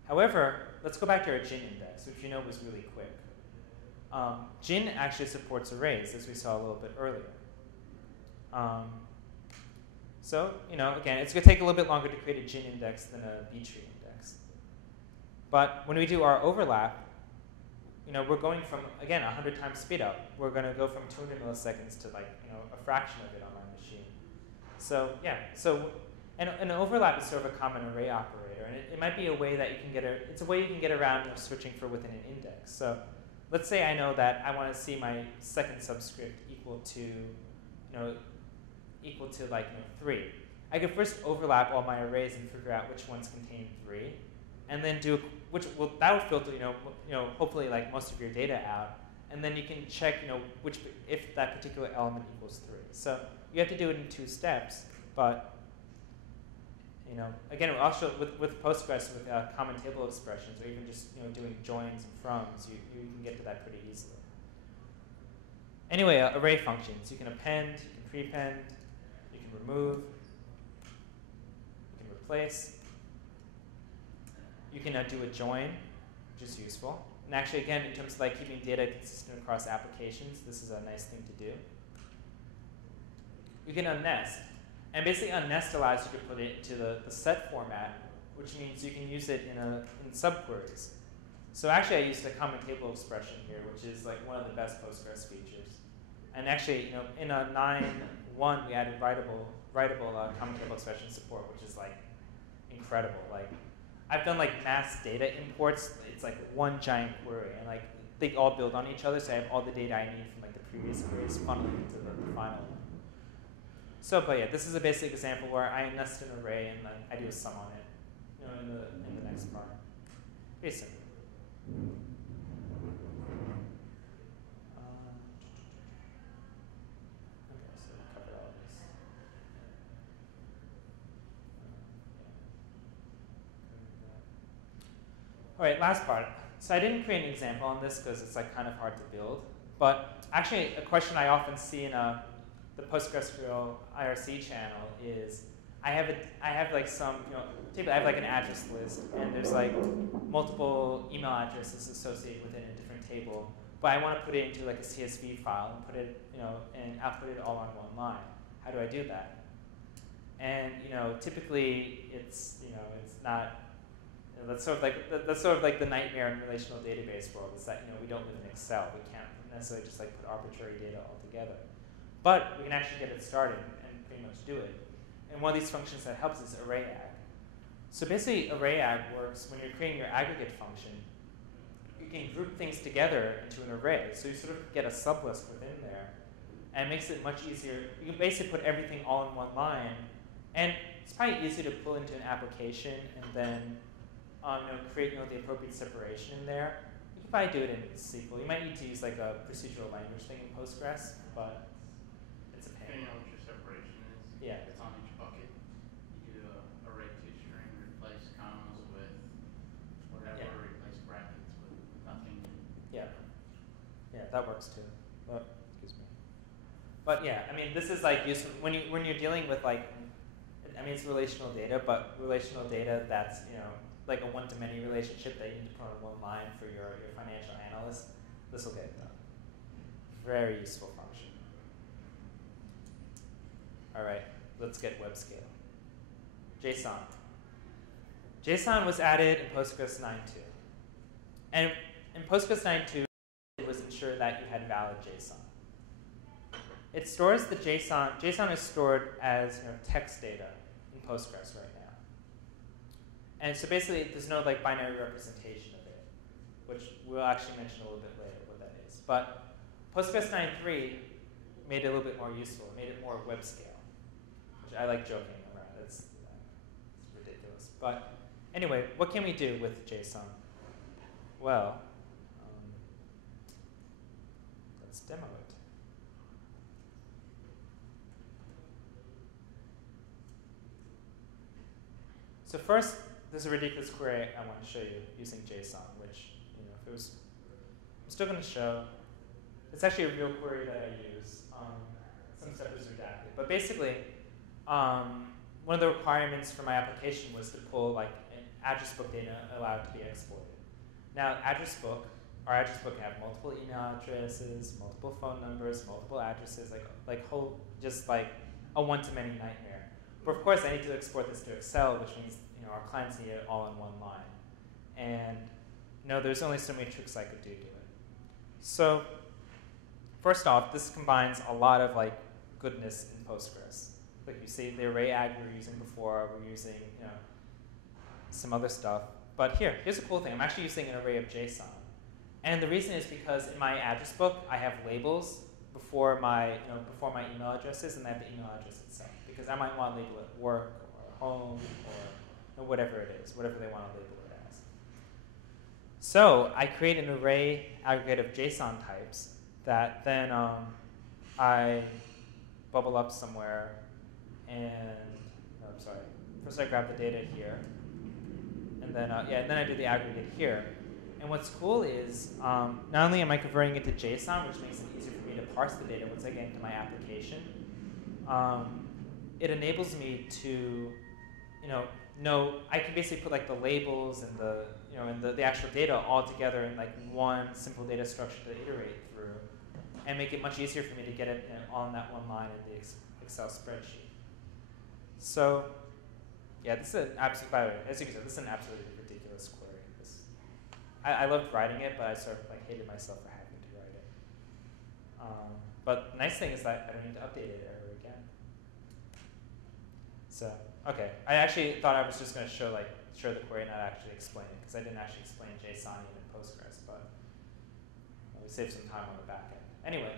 However, let's go back to our GIN index, which was really quick. GIN actually supports arrays, as we saw a little bit earlier. So again, it's going to take a little bit longer to create a GIN index than a B-tree index. But when we do our overlap, we're going from, again, 100 times speed up. We're going to go from 200 milliseconds to a fraction of it on my machine. So yeah, and an overlap is sort of a common array operator, and it might be a way that you can it's a way you can get around switching for within an index. So let's say I know that I want to see my second subscript equal to 3. I could first overlap all my arrays and figure out which ones contain 3, and then that would filter hopefully most of your data out, and then you can check, if that particular element equals 3. So you have to do it in 2 steps, but again, also with Postgres, with common table expressions, or even just doing joins and froms, you can get to that pretty easily. Anyway, array functions. You can append, you can prepend, you can remove, you can replace. You can do a join, which is useful. And actually, again, in terms of keeping data consistent across applications, this is a nice thing to do. You can unnest. And basically, unnest allows you to put it into the set format, which means you can use it in subqueries. So actually, I used a common table expression here, which is one of the best Postgres features. And actually, in a 9.1, we added writable common table expression support, which is incredible. I've done mass data imports. It's one giant query, and they all build on each other. So I have all the data I need from the previous queries funneling into the final one. So, but yeah, this is a basic example where I nest an array and then I do a sum on it, in the next part. Pretty simple. Okay, so we covered all this. All right, last part. So I didn't create an example on this because it's kind of hard to build. But actually, a question I often see in the PostgreSQL IRC channel is I have some typically I have an address list, and there's multiple email addresses associated within a different table. But I want to put it into a CSV file and put it and output it all on one line. How do I do that? And typically it's it's not. That's sort of the nightmare in relational database world is that we don't live in Excel. We can't necessarily just put arbitrary data all together. But we can actually get it started and pretty much do it. And one of these functions that helps is arrayAg. So basically, arrayAg works when you're creating your aggregate function. You can group things together into an array. So you sort of get a sublist within there. And it makes it much easier. You can basically put everything all in one line. And it's probably easy to pull into an application and then create the appropriate separation in there. You can probably do it in SQL. You might need to use a procedural language thing in Postgres, but it's a pain. You know what your separation is? Yeah. It's on each bucket. You do array to string, replace commas with whatever, replace brackets with nothing. Yeah. Yeah, that works too. Oh, excuse me. But yeah, I mean, this is useful when you're dealing with it's relational data, but relational data that's a one-to-many relationship that you need to put on one line for your financial analyst. This will get it done. Very useful function. All right, let's get web scale. JSON. JSON was added in Postgres 9.2. And in Postgres 9.2, it was ensure that you had valid JSON. It stores the JSON. JSON is stored as text data in Postgres right now. And so basically, there's no binary representation of it, which we'll actually mention a little bit later what that is. But Postgres 9.3 made it a little bit more useful. It made it more web scale, which I like joking around. It's ridiculous. But anyway, what can we do with JSON? Well, let's demo it. So first, there's a ridiculous query I want to show you using JSON, which, if it was, I'm still going to show. It's actually a real query that I use. Some stuff is redacted. But basically, one of the requirements for my application was to pull an address book data allowed to be exported. Now, our address book can have multiple email addresses, multiple phone numbers, multiple addresses, just a one-to-many nightmare. But of course, I need to export this to Excel, which means our clients need it all in one line. And there's only so many tricks I could do to it. So first off, this combines a lot of goodness in Postgres. You see the arrayAg we were using before, we're using some other stuff. But here's a cool thing. I'm actually using an array of JSON. And the reason is because in my address book, I have labels before my email addresses, and I have the email address itself. Because I might want to label it work or home or whatever it is, whatever they want to label it as. So I create an array aggregate of JSON types that then I bubble up somewhere, and I'm sorry. First I grab the data here, and then and then I do the aggregate here. And what's cool is not only am I converting it to JSON, which makes it easier for me to parse the data once I get into my application, it enables me to, know I can basically put like the labels and the actual data all together in like one simple data structure to iterate through, and make it much easier for me to get it all in that one line in the Excel spreadsheet. So, yeah, this is an absolute. By the way, as you can see, this is an absolutely ridiculous query. I loved writing it, but I sort of like hated myself for having to write it. But the nice thing is that I don't need to update it ever again. So, okay, I actually thought I was just going to show the query, not actually explain it, because I didn't actually explain JSON in Postgres, but we saved some time on the back end. Anyway,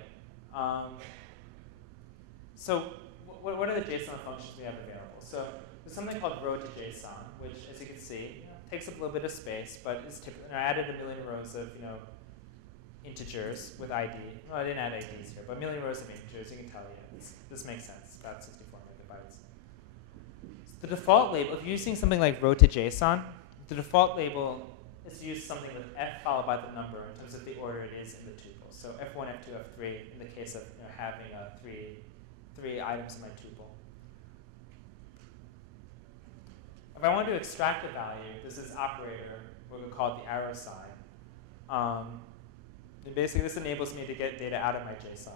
so what are the JSON functions we have available? So there's something called row to JSON, which, as you can see, takes up a little bit of space, but it's I added a million rows of integers with ID. Well, I didn't add IDs here, but a million rows of integers. You can tell, this makes sense. About 64 megabytes. So the default label, if you're using something like row to JSON, the default label is to use something with f followed by the number in terms of the order it is in the tuple. So f1, f2, f3 in the case of having three items in my tuple. If I want to extract a value, there's this operator, what we call the arrow sign. And basically, this enables me to get data out of my JSON.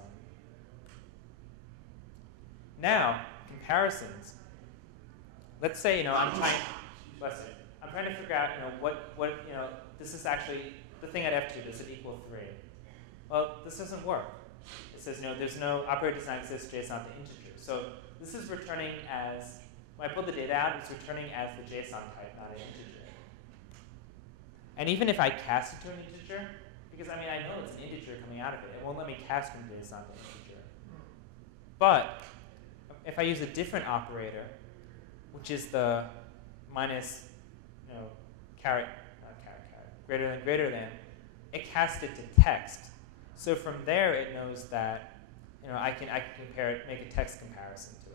Now, comparisons. Let's say I'm trying to figure out what this is actually the thing at f2. Does it equal 3? Well, this doesn't work. It says there's no operator does not exist. J is not the integer. So this is returning as. When I pull the data out, it's returning as the JSON type, not an integer. And even if I cast it to an integer, because I know it's an integer coming out of it, it won't let me cast from JSON to integer. But if I use a different operator, which is the minus, greater than, it casts it to text. So from there, it knows that, I can compare it, make a text comparison to it.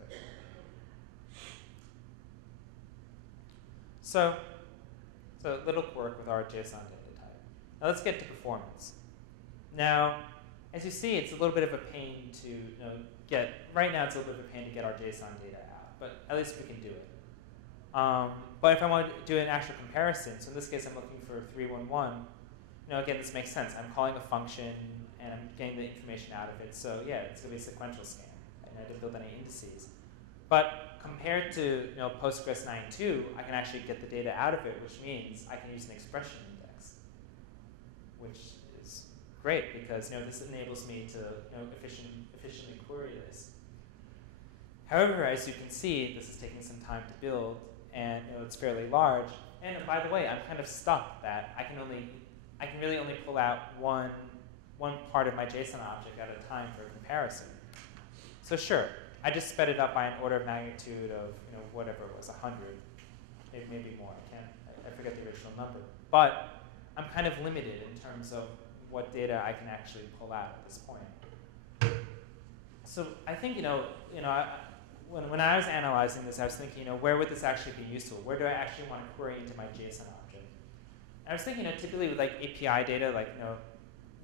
So a little quirk with our JSON data type. Now let's get to performance. Now, as you see, it's a little bit of a pain to get. Right now, it's a little bit of a pain to get our JSON data out, but at least we can do it. But if I want to do an actual comparison, so in this case, I'm looking for 311. Again, this makes sense. I'm calling a function and I'm getting the information out of it. So yeah, it's going to be a sequential scan. I didn't build any indices. But compared to Postgres 9.2, I can actually get the data out of it, which means I can use an expression index, which is great because this enables me to efficiently query this. However, as you can see, this is taking some time to build, and it's fairly large. And by the way, I'm kind of stuck that I can really only pull out one part of my JSON object at a time for comparison. So sure. I just sped it up by an order of magnitude of whatever it was, 100, maybe more. I forget the original number. But I'm kind of limited in terms of what data I can actually pull out at this point. So I think when I was analyzing this, I was thinking where would this actually be useful? Where do I actually want to query into my JSON object? And I was thinking typically with like API data, like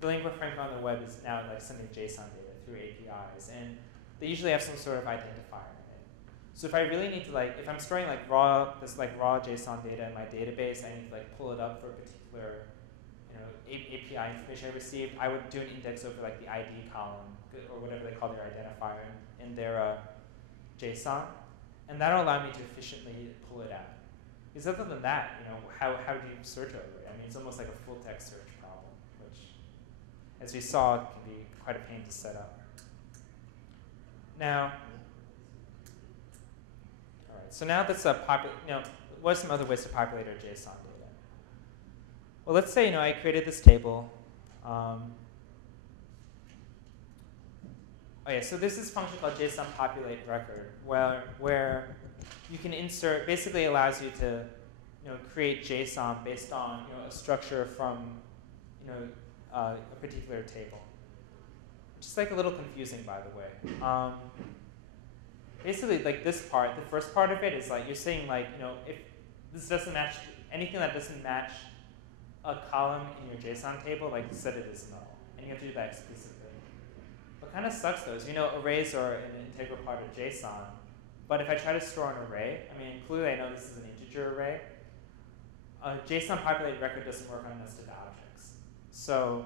the lingua franca on the web is now like sending JSON data through APIs, and they usually have some sort of identifier in it. So if I really need to if I'm storing raw JSON data in my database, I need to pull it up for a particular API information I received, I would do an index over the ID column or whatever they call their identifier in their JSON, and that'll allow me to efficiently pull it out. Because other than that, how do you search over it? It's almost like a full text search problem, which, as we saw, can be quite a pain to set up. Now, all right. So now that's what are some other ways to populate our JSON data? Well, let's say I created this table. So there's this function called JSON populate record, where you can insert. Basically, allows you to create JSON based on a structure from a particular table. Which is like a little confusing, by the way. Basically, like this part, the first part of it is like you're saying like if this doesn't match anything that doesn't match a column in your JSON table, like you said, it is null, and you have to do that explicitly. What kind of sucks though is arrays are an integral part of JSON, but if I try to store an array, I mean clearly I know this is an integer array. A JSON populated record doesn't work on nested objects, so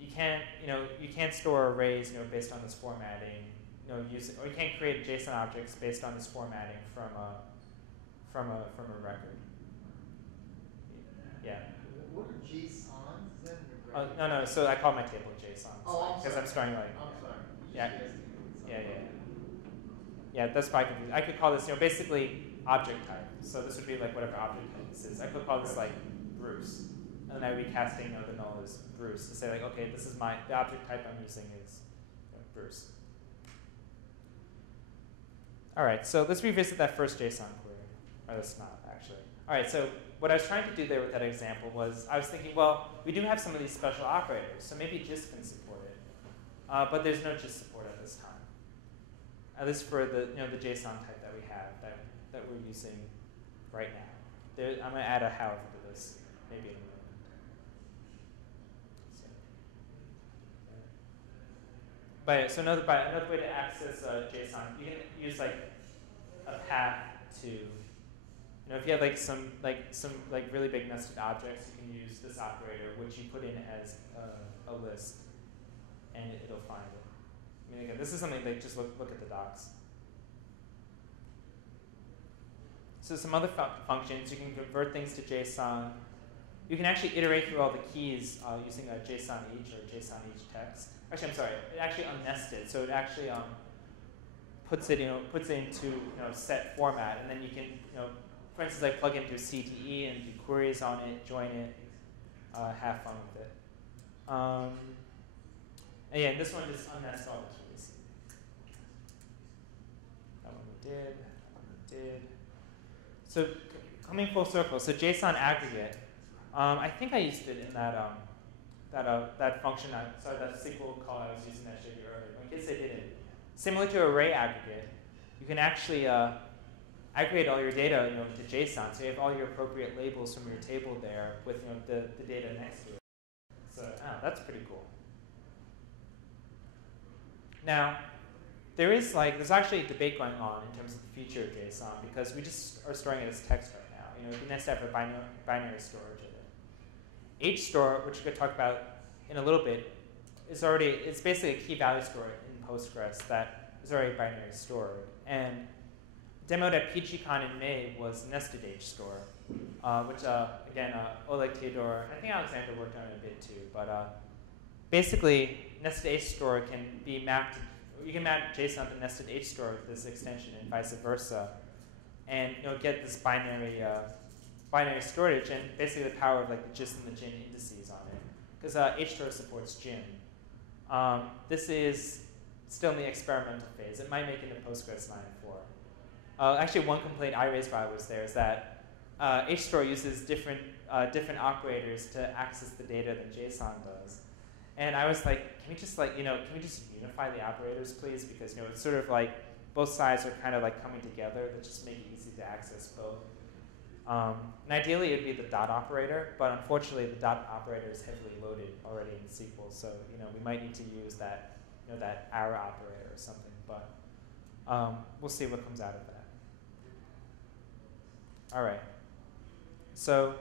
you can't store arrays based on this formatting. Or you can't create JSON objects based on this formatting from a record. Yeah. What are JSONs? Is that an array? No. So I call my table JSON because I'm storing like. I'm sorry. Yeah. Yeah, that's probably confusing. I could call this basically object type. So this would be like whatever object type this is. I could call this like Bruce, and then I would be casting the null as Bruce to say like, okay, this is the object type I'm using is Bruce. All right, so let's revisit that first JSON query. Or that's not, actually. All right, so what I was trying to do there with that example was I was thinking, well, we do have some of these special operators, so maybe GIST can support it. But there's no GIST support at this time. At least for the the JSON type that we have that we're using right now. I'm going to add a however to this maybe in a moment. So another way to access JSON, you can use like a path to, if you have like some really big nested objects, you can use this operator, which you put in as a list, and it'll find it. I mean, again, this is something like just look at the docs. So some other functions, you can convert things to JSON. You can actually iterate through all the keys using a JSON each or JSON each text. Actually, I'm sorry. It actually unnested, so it actually puts it into set format, and then you can for instance, like plug into CTE and do queries on it, join it, have fun with it. And yeah, this one just unnests all the keys. That one we did. That one we did. So coming full circle, so JSON aggregate. I think I used it in that function, that SQL call I was using that I showed you earlier. But in case I didn't, similar to array aggregate, you can actually aggregate all your data to JSON. So you have all your appropriate labels from your table there with the data next to it. So that's pretty cool. Now, there's actually a debate going on in terms of the future of JSON because we just are storing it as text right now. It'd be nice to have a binary storage of it. HStore, which we could talk about in a little bit, it's basically a key value store in Postgres that is already binary stored. And demoed at PGCon in May was nested HStore, which again, Oleg Theodore, I think Alexander worked on it a bit too, but basically nested HStore can be mapped. You can map JSON to nested HStore with this extension and vice versa, and get this binary storage and basically the power of like the GIST and the GIN indices on it, because HStore supports GIN. This is still in the experimental phase. It might make it into Postgres 9.4. Actually, one complaint I raised while I was there is that HStore uses different operators to access the data than JSON does. And I was like, can we just unify the operators, please? Because it's sort of like both sides are kind of like coming together that just make it easy to access both. And ideally, it would be the dot operator, but unfortunately, the dot operator is heavily loaded already in SQL, so we might need to use that that arrow operator or something. But we'll see what comes out of that. All right. So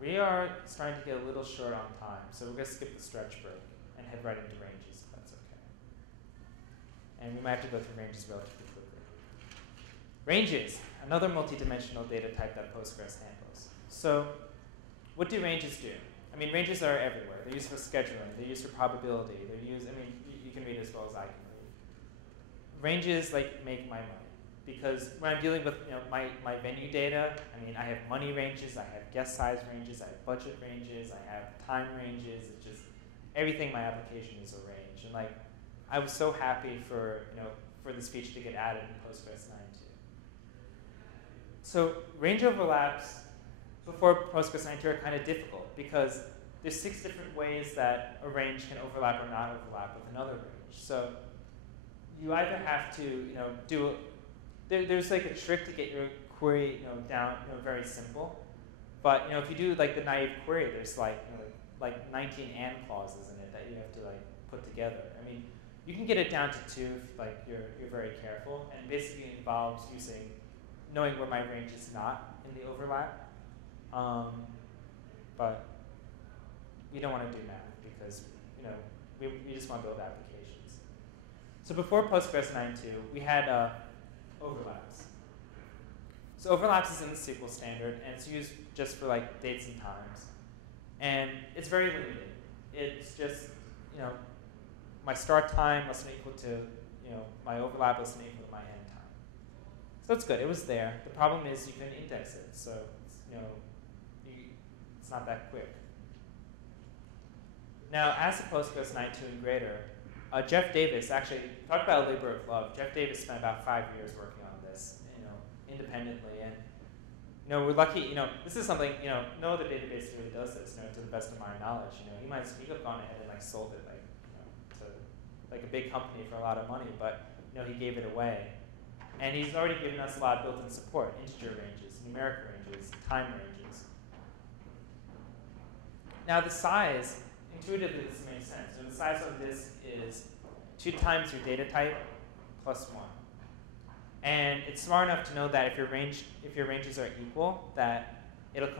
we are starting to get a little short on time, so we're going to skip the stretch break and head right into ranges, if that's okay. And we might have to go through ranges relatively quickly. Ranges, another multidimensional data type that Postgres handles. So what do ranges do? I mean, ranges are everywhere. They're used for scheduling. They're used for probability. They're used, you can read as well as I can read. Ranges make my money. Because when I'm dealing with my venue data, I have money ranges, I have guest size ranges, I have budget ranges, I have time ranges. It's just everything in my application is a range. And I was so happy for this feature to get added in Postgres 9.2. So range overlaps before Postgres 9.2 are kind of difficult because there's 6 different ways that a range can overlap or not overlap with another range. So you either have to, there's like a trick to get your query, down, very simple. But if you do like the naive query, there's like 19 and clauses in it that you have to like put together. I mean, you can get it down to 2 if like you're very careful, and basically involves knowing where my range is not in the overlap. But we don't want to do math because we just want to build applications. So before Postgres 9.2, we had overlaps. So overlaps is in the SQL standard, and it's used just for like dates and times. And it's very limited. It's just, my start time less than or equal to, my overlap less than or equal to my end time. So it's good. It was there. The problem is you couldn't index it. So, it's not that quick. Now, as a Postgres 9.2 and greater, Jeff Davis actually talked about a labor of love. Jeff Davis spent about 5 years working on this, independently, and we're lucky. This is something no other database really does this. To the best of my knowledge, he might have gone ahead and like sold it to like a big company for a lot of money, but he gave it away, and he's already given us a lot of built-in support: integer ranges, numeric ranges, time ranges. Now the size, intuitively, this makes sense. The size of this is 2 times your data type plus 1. And it's smart enough to know that if your ranges are equal, that it'll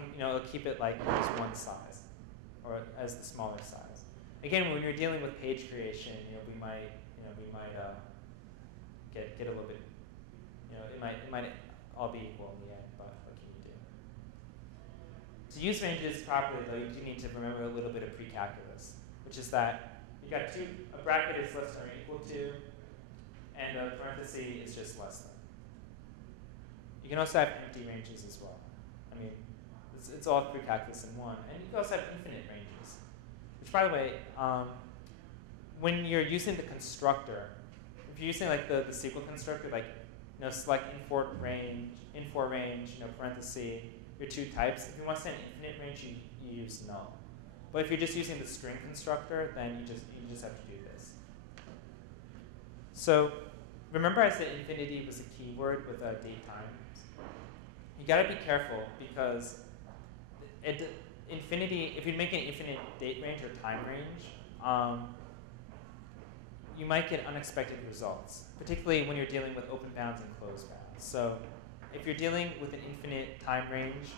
keep it like as one size, or as the smaller size. Again, when you're dealing with page creation, we might get a little bit, it might all be equal in the end, but what can you do? To use ranges properly, though, you do need to remember a little bit of pre-calculus, which is that you got a bracket is less than or equal to, and a parenthesis is just less than. You can also have empty ranges as well. I mean, it's all pre-calculus in one. And you can also have infinite ranges, which, by the way, when you're using the constructor, if you're using like the SQL constructor, like select in-for range, parenthesis, your 2 types. If you want to say an infinite range, you use null. But if you're just using the string constructor, then you just have to do this. So remember I said infinity was a keyword with a date time? You got to be careful because infinity, if you make an infinite date range or time range, you might get unexpected results, particularly when you're dealing with open bounds and closed bounds. So if you're dealing with an infinite time range,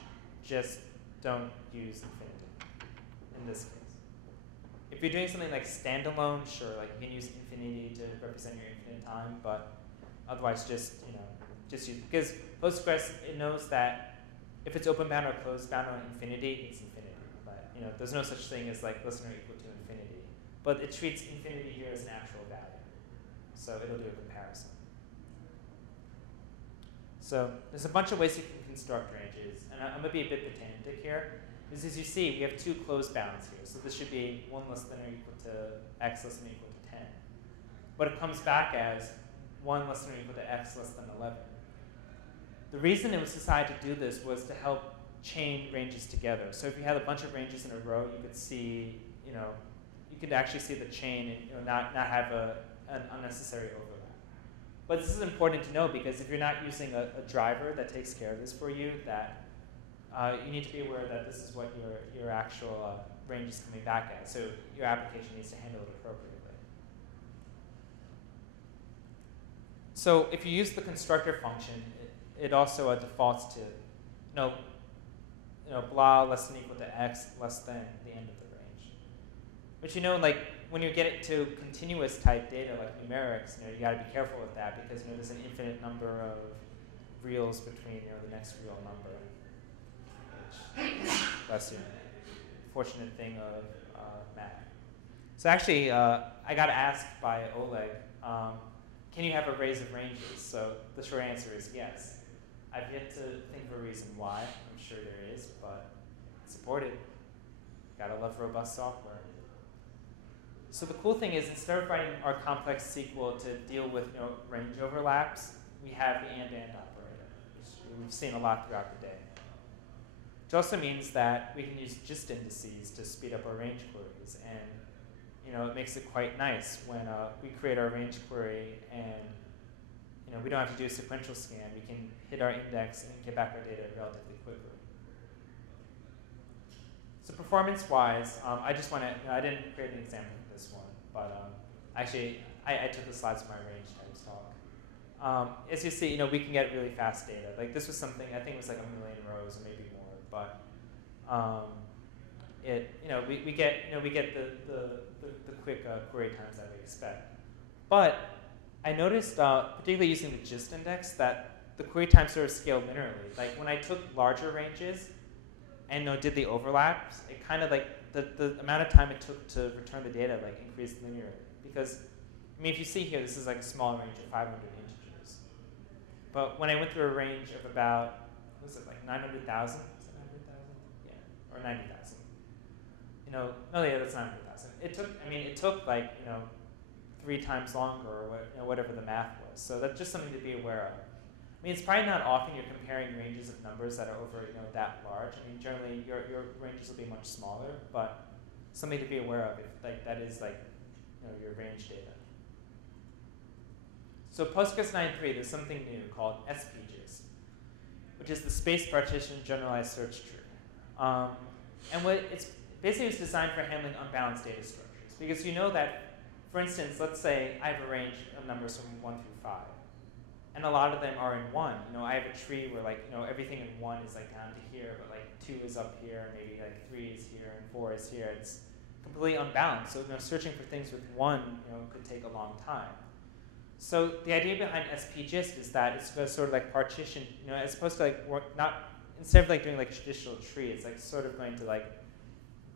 just don't use infinity in this case. If you're doing something like standalone, sure, like you can use infinity to represent your infinite time, but otherwise just use, because Postgres, it knows that if it's open bound or closed bound on infinity, it's infinity. But there's no such thing as like less than or equal to infinity. But it treats infinity here as an actual value. So it'll do a comparison. So there's a bunch of ways you can construct ranges, and I'm going to be a bit pedantic here. Because as you see, we have 2 closed bounds here. So this should be 1 less than or equal to x less than or equal to 10. But it comes back as 1 less than or equal to x less than 11. The reason it was decided to do this was to help chain ranges together. So if you had a bunch of ranges in a row, you could see, you could actually see the chain and not have an unnecessary overlap. But this is important to know because if you're not using a driver that takes care of this for you, that you need to be aware that this is what your actual range is coming back at. So your application needs to handle it appropriately. So if you use the constructor function, it also defaults to, blah less than or equal to x less than the end of the range. But like when you get to continuous type data like numerics, you got to be careful with that because there's an infinite number of reals between the next real number. Which, that's the fortunate thing of math. So actually, I got asked by Oleg, can you have arrays of ranges? So the short answer is yes. I've yet to think of a reason why. I'm sure there is, but it's supported. Gotta love robust software. So the cool thing is, instead of writing our complex SQL to deal with range overlaps, we have the and operator, which we've seen a lot throughout the day. which also means that we can use gist indices to speed up our range queries. And it makes it quite nice when we create our range query and we don't have to do a sequential scan. We can hit our index and get back our data relatively quickly. So performance-wise, I just want to, I didn't create an example for this one, but actually, I took the slides from my range types talk. As you see, we can get really fast data. Like this was something, I think it was like 1 million rows or maybe more, but we get the quick query times that we expect. But I noticed, particularly using the gist index, that the query time sort of scaled linearly. Like when I took larger ranges and did the overlaps, it kind of like the amount of time it took to return the data like increased linearly. Because if you see here, this is like a small range of 500 integers. But when I went through a range of about, what was it, like 900,000? Is it 900,000? Yeah, or 90,000. No, yeah, that's 900,000. It took like 3 times longer, or whatever the math was. So that's just something to be aware of. It's probably not often you're comparing ranges of numbers that are over that large. Generally your ranges will be much smaller, but something to be aware of if that is your range data. So Postgres 9.3, there's something new called SPGIS, which is the space partition generalized search tree. And it's designed for handling unbalanced data structures, because that, for instance, let's say I have a range of numbers from 1 through 5. And a lot of them are in 1. I have a tree where everything in 1 is down to here, but 2 is up here, maybe 3 is here, and 4 is here. It's completely unbalanced. So searching for things with 1 could take a long time. So the idea behind SPGIS is that it's going to sort of partition, as opposed to instead of doing a traditional tree, it's sort of going to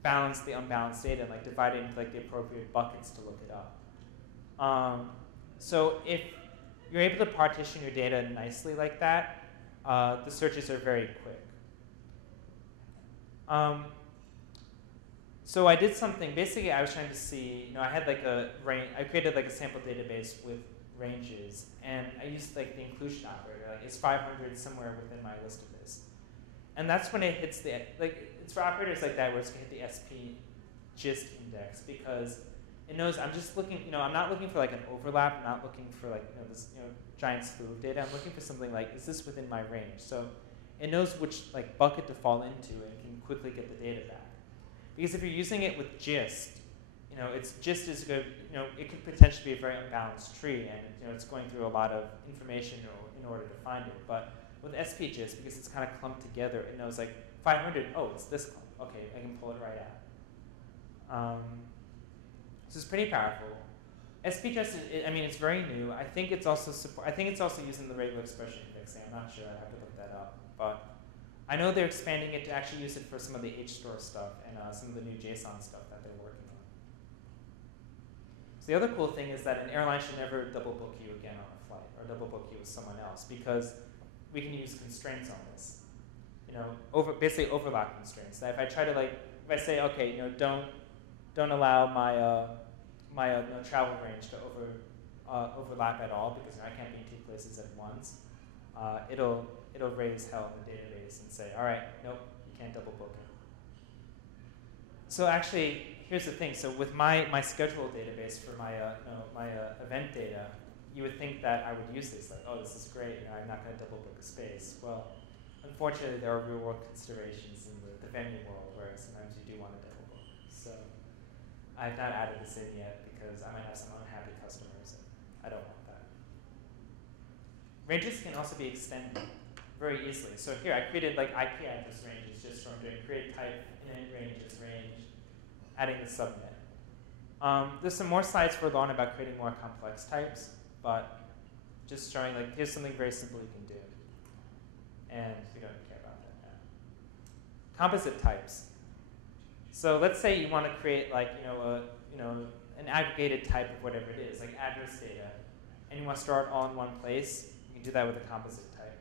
balance the unbalanced data and divide it into the appropriate buckets to look it up. So if you're able to partition your data nicely like that, the searches are very quick. So I did something, basically I was trying to see, I had I created a sample database with ranges, and I used the inclusion operator, is 500 somewhere within my list of this. And that's when it hits it's for operators like that where it's gonna hit the SP gist index, because it knows I'm just looking, I'm not looking for an overlap, I'm not looking for this giant slew of data. I'm looking for something is this within my range? So it knows which bucket to fall into and can quickly get the data back. Because if you're using it with gist, it's just as good, it could potentially be a very unbalanced tree, and it's going through a lot of information in order to find it. But with SPGIS, because it's kind of clumped together, it knows 500, oh, it's this clump. Okay, I can pull it right out. So it's pretty powerful. SPGIS, it's very new. I think it's also using the regular expression indexing. I'm not sure. I have to look that up. But I know they're expanding it to actually use it for some of the HStore stuff and some of the new JSON stuff that they're working on. So the other cool thing is that an airline should never double book you again on a flight, or double book you with someone else, because we can use constraints on this. Basically overlap constraints. That if I try to if I say, okay, don't allow my travel range to overlap at all, because I can't be in 2 places at once, it'll raise hell in the database and say, all right, nope, you can't double book it. So actually, here's the thing. So with my schedule database for my event data, you would think that I would use this, oh, this is great, I'm not going to double book a space. Well, unfortunately, there are real world considerations in the venue world where sometimes you do want to double book. So I've not added this in yet because I might have some unhappy customers, and I don't want that. Ranges can also be extended very easily. So here I created IP address ranges just from doing create type init ranges range, adding the subnet. There's some more slides further on about creating more complex types, but just showing here's something very simple you can do. And we don't care about that now. Composite types. So let's say you want to create an aggregated type of whatever it is, like address data, and you want to store it all in one place. You can do that with a composite type.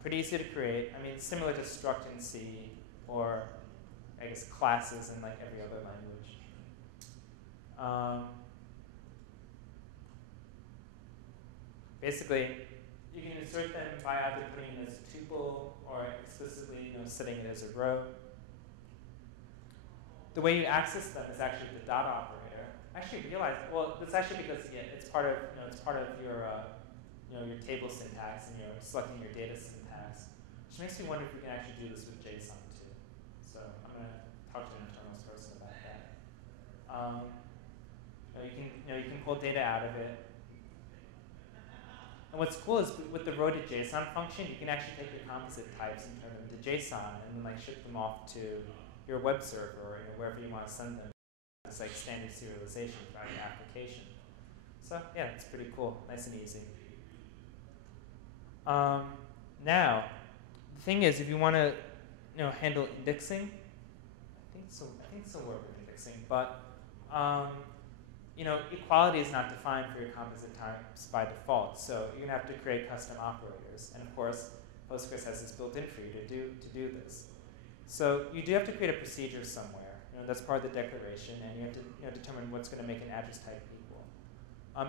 Pretty easy to create. It's similar to struct in C, or I guess classes in every other language. Basically, you can insert them by either putting in as a tuple or explicitly just setting it as a row. The way you access them is actually the dot operator. I actually realized, well, that's actually because it's part of your table syntax and you're selecting your data syntax, which makes me wonder if we can actually do this with JSON too. So I'm going to talk to an internal person about that. You can pull data out of it. And what's cool is with the row to JSON function, you can actually take your composite types and turn them into JSON and then ship them off to your web server or wherever you want to send them. It's standard serialization throughout your application. So yeah, it's pretty cool, nice and easy. Now, the thing is, if you want to handle indexing, I think it's a word with indexing, but equality is not defined for your composite types by default, so you're going to have to create custom operators. And of course, Postgres has this built in for you to do this. So you do have to create a procedure somewhere. That's part of the declaration, and you have to determine what's going to make an address type equal.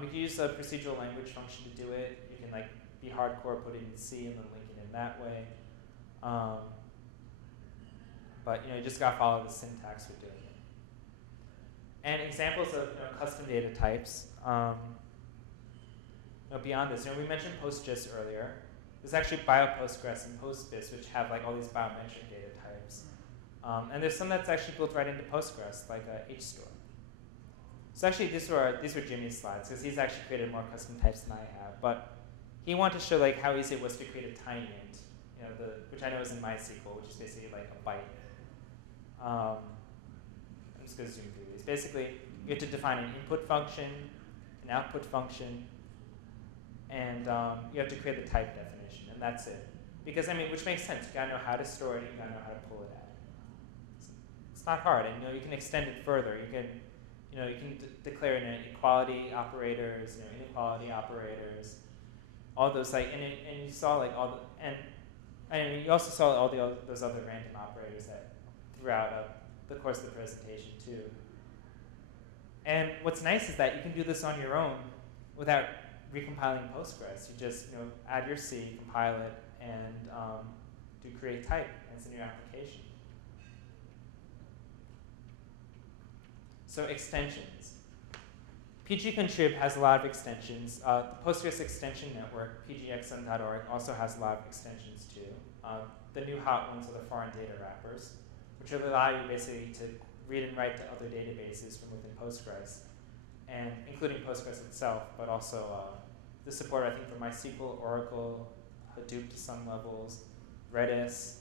You can use a procedural language function to do it. You can be hardcore, put it in C, and then link it in that way. But you just got to follow the syntax for doing it. And examples of custom data types. Beyond this, we mentioned Postgres earlier. There's actually BioPostgres and Postgres, which have all these biometric data types. And there's some that's actually built right into Postgres, like HStore. So actually, these were Jimmy's slides, because he's actually created more custom types than I have. But he wanted to show how easy it was to create a tiny int, which I know is in MySQL, which is basically a byte. I'm just going to zoom through these. Basically, you have to define an input function, an output function, and you have to create the type definition, and that's it. Because which makes sense. You gotta know how to store it, you gotta know how to pull it out. It's not hard, and you can extend it further. You can declare equality operators, inequality operators, all those and you saw all the and you also saw all those other random operators that throughout the course of the presentation too. And what's nice is that you can do this on your own without recompiling Postgres. You just add your C, compile it, and do create type, and it's in your application. So extensions. pgcontrib has a lot of extensions. The Postgres extension network, pgxm.org, also has a lot of extensions too. The new hot ones are the foreign data wrappers, which will allow you basically to read and write to other databases from within Postgres, and including Postgres itself, but also the support, I think, for MySQL, Oracle, Hadoop to some levels, Redis,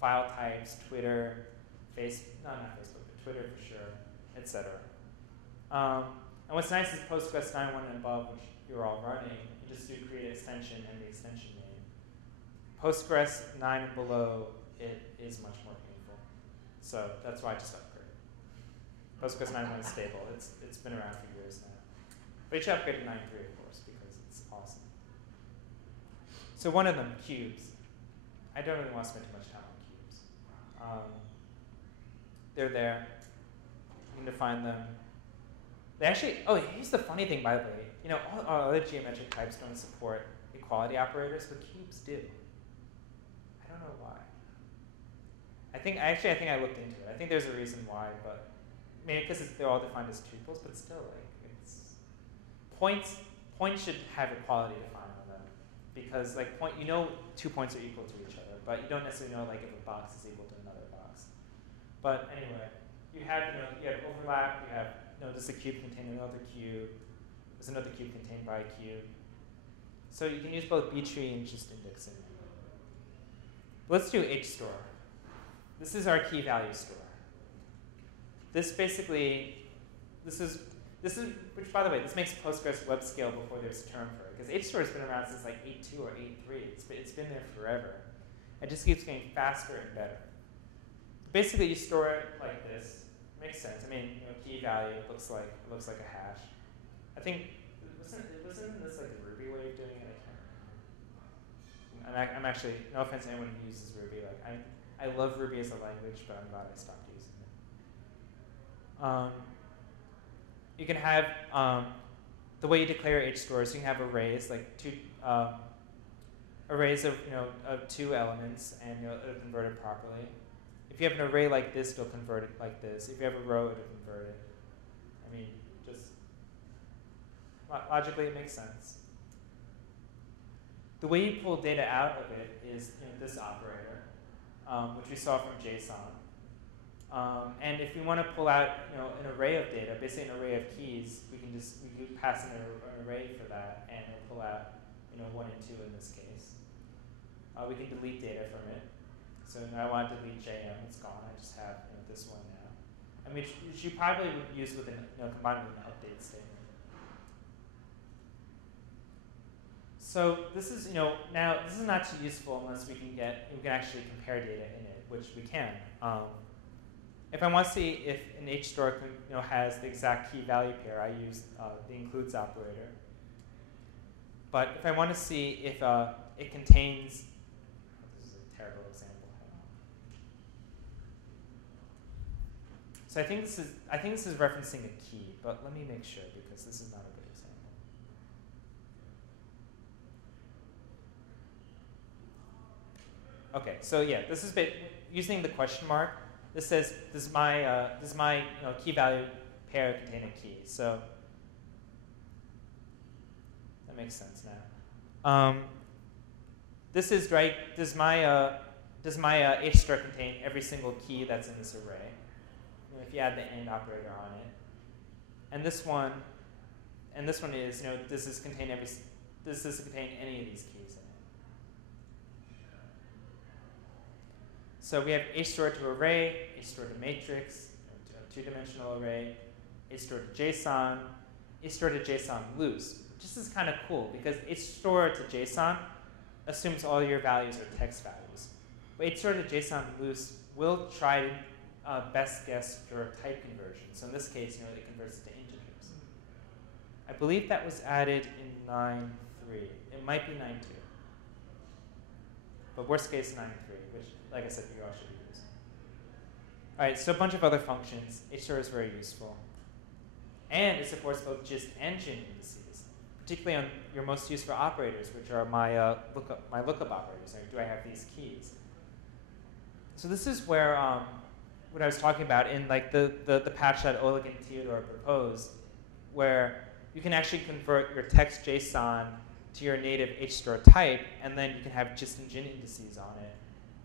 file types, Twitter, not Facebook, but Twitter for sure, etc. And what's nice is Postgres 9.1 and above, which you're all running, you just do create extension and the extension name. Postgres 9 and below, it is much more painful. So that's why I just upgraded. Postgres 9.1 is stable. It's been around for years now. But you should upgrade to 9.3, of course, because it's awesome. So one of them, cubes. I don't really want to spend too much time on cubes. They're there. You can define them. They actually, here's the funny thing, by the way. All other geometric types don't support equality operators, but cubes do. I don't know why. I think I looked into it. I think there's a reason why, but maybe because they're all defined as tuples, but still, it's points should have equality defined on them, because 2 points are equal to each other, but you don't necessarily know if a box is equal to another box. But anyway, you have overlap. You have does a cube contain another cube? Does another cube contained by a cube? So you can use both B-tree and just indexing. Let's do HStore. This is our key value store. This is which, by the way, this makes Postgres web scale before there's a term for it, because HStore has been around since 8.2 or 8.3. It's been there forever. It just keeps getting faster and better. Basically, you store it like this. Makes sense. Key value looks like a hash. I think wasn't this the Ruby way of doing it? I can't remember. I'm actually, no offense to anyone who uses Ruby. I love Ruby as a language, but I'm glad I stopped using it. You can have the way you declare HStores. You can have arrays, arrays of of 2 elements, and it'll convert it properly. If you have an array like this, it'll convert it like this. If you have a row, it'll convert it. I mean, just logically, it makes sense. The way you pull data out of it is this operator, which we saw from JSON. And if we want to pull out an array of data, basically an array of keys, we can pass in an array for that, and it'll pull out 1 and 2 in this case. We can delete data from it. So now I want to delete JM, it's gone. I just have this one now. I mean, which you probably would use with combined with an update statement. So this is now this is not too useful unless we can actually compare data in it, which we can. If I want to see if an HStore has the exact key value pair, I use the includes operator. But if I want to see if it contains, this is a terrible example. So I think this is referencing a key, but let me make sure because this is not a good example. Okay, so yeah, this is using the question mark. This says, does my key value pair contain a key? So that makes sense now. This is right. Does my HStore contain every single key that's in this array? If you add the AND operator on it, and this one is does this contain any of these keys in it? So we have HStore to array, HStore to matrix, a 2-dimensional array, HStore to JSON, HStore to JSON loose. This is kind of cool because HStore to JSON assumes all your values are text values. But HStore to JSON loose will try to best guess your type conversion. So in this case, it converts it to integers. I believe that was added in 9.3. It might be 9.2. But worst case 9.3, which, like I said, you all should use. All right, so a bunch of other functions. HStore is very useful. And it supports both gist and gin indices, particularly on your most useful operators, which are my lookup operators. Like, do I have these keys? So this is where what I was talking about in like the patch that Oleg and Theodore proposed, where you can actually convert your text JSON to your native HStore type, and then you can have gist and gin indices on it.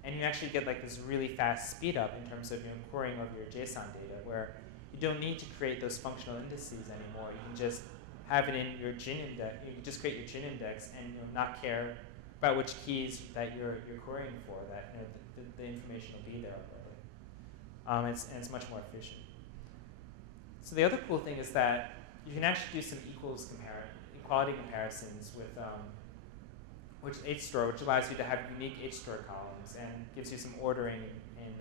And you actually get like this really fast speed up in terms of querying of your JSON data, where you don't need to create those functional indices anymore. You can just have it in your gin index. You can just create your gin index and not care about which keys that you're querying for. That the information will be there already. And it's much more efficient. So the other cool thing is that you can actually do some equality comparisons with HStore, which allows you to have unique HStore columns and gives you some ordering in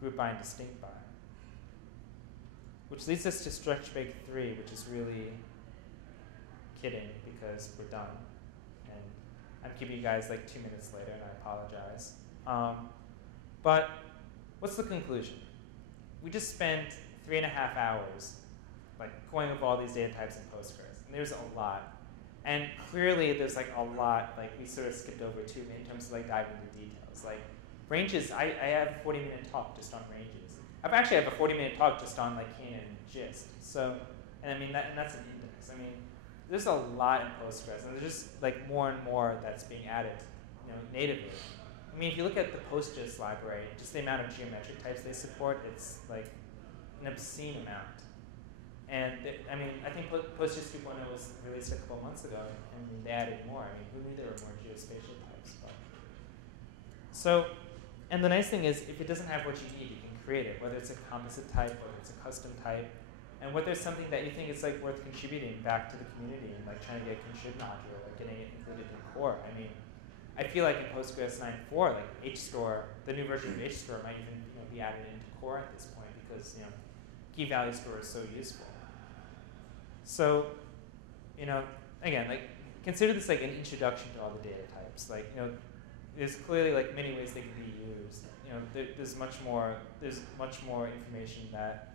group by and distinct by. Which leads us to stretch bake 3, which is really kidding because we're done. And I'm keeping you guys like 2 minutes later, and I apologize. But what's the conclusion? We just spent 3.5 hours like going over all these data types in Postgres, and there's a lot. And clearly there's like a lot like we sort of skipped over too in terms of like diving into details. Like ranges, I have a 40-minute talk just on ranges. I've actually have a 40-minute talk just on like key and gist. So, and I mean that's an index. I mean, there's a lot in Postgres, and there's just like more and more that's being added, natively. I mean, if you look at the PostGIS library, just the amount of geometric types they support, it's like an obscene amount. And I mean, I think PostGIS 2.0 was released a couple months ago, and they added more. I mean, who knew there were more geospatial types? But. So, and the nice thing is, if it doesn't have what you need, you can create it, whether it's a composite type, whether it's a custom type, and whether it's something that you think is like worth contributing back to the community and like trying to get a contrib module, like getting it included in core. I mean, I feel like in Postgres 9.4, like HStore, the new version of HStore might even be added into core at this point because key value store is so useful. So, again, like consider this like an introduction to all the data types. Like, there's clearly like many ways they can be used. There's much more information that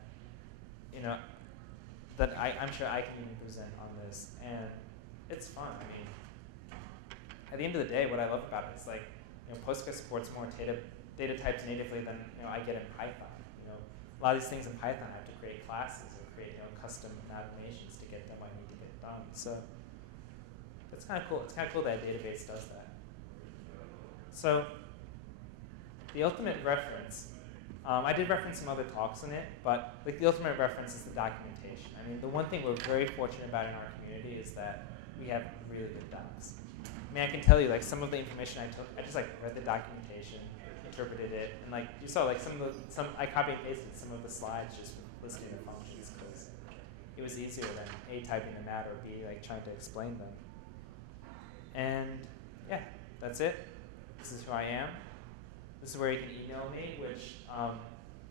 that I'm sure I can even present on this, and it's fun. I mean, at the end of the day, what I love about it is like, Postgres supports more data types natively than I get in Python. A lot of these things in Python I have to create classes or create custom animations to get them I need to get done. So it's kind of cool. It's kind of cool that a database does that. So the ultimate reference, I did reference some other talks in it, but like the ultimate reference is the documentation. I mean, the one thing we're very fortunate about in our community is that we have really good docs. I mean, I can tell you like some of the information I took, I just like read the documentation, interpreted it, and like you saw like I copy and pasted some of the slides just listing the functions because it was easier than A, typing them out, or B, like trying to explain them. And yeah, that's it. This is who I am. This is where you can email me, which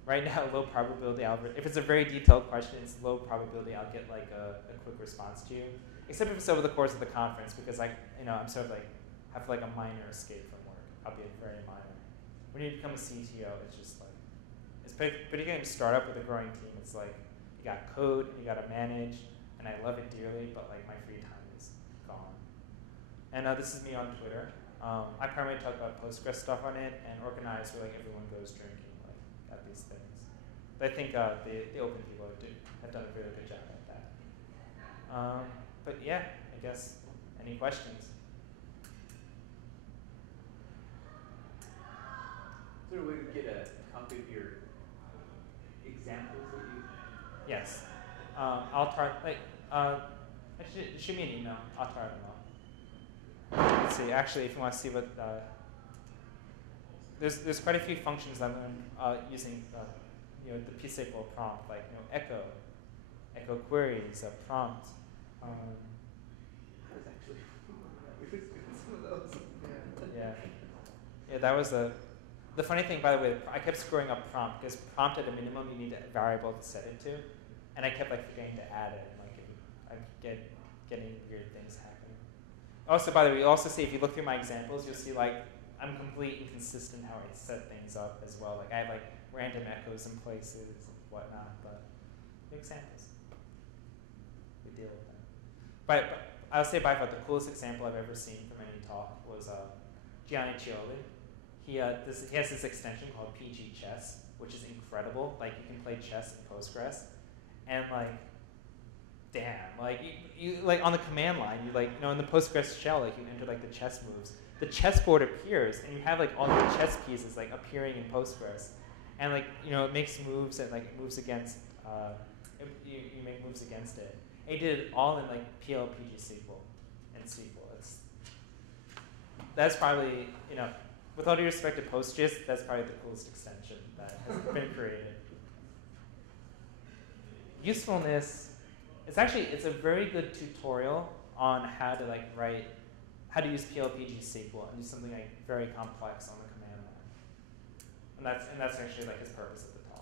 right now, low probability, if it's a very detailed question, it's low probability I'll get like a quick response to you. Except if it's over the course of the conference, because I'm sort of like, have like a minor escape from work. I'll be very minor. When you become a CTO, it's just like, it's particularly to start up with a growing team. It's like, you got code, and you got to manage, and I love it dearly, but like my free time is gone. And this is me on Twitter. I primarily talk about Postgres stuff on it and organize where like everyone goes drinking like at these things. But I think the open people have done a really good job at that. But yeah, I guess any questions? Is there a way to get a copy of your examples that you? Yes. I'll try shoot me an email. I'll try them out. Let's see. Actually, if you want to see what there's quite a few functions I learned using the PSQL prompt, like echo queries, prompt. That was actually some of those. Yeah, that was the funny thing, by the way, I kept screwing up prompt, because prompt at a minimum you need a variable to set it to, and I kept like forgetting to add it, and like I getting weird things happening. Also, by the way, you'll also see if you look through my examples, you'll see like I'm completely inconsistent how I set things up as well. Like I have like random echoes in places and whatnot, but the examples, we deal with them. But I'll say by far the coolest example I've ever seen from any talk was Gianni Cioli. He has this extension called PG Chess, which is incredible. Like you can play chess in Postgres, and like, damn, like you like on the command line, you like in the Postgres shell, like you enter like the chess moves. The chessboard appears, and you have like all the chess pieces like appearing in Postgres, and like it makes moves and like it moves against. You make moves against it. And he did it all in like PGSQL and SQL. That's probably with all due respect to Postgres, that's probably the coolest extension that has been created. Usefulness, it's a very good tutorial on how to use PLPG-SQL and do something like very complex on the command line. And that's actually like his purpose of the talk.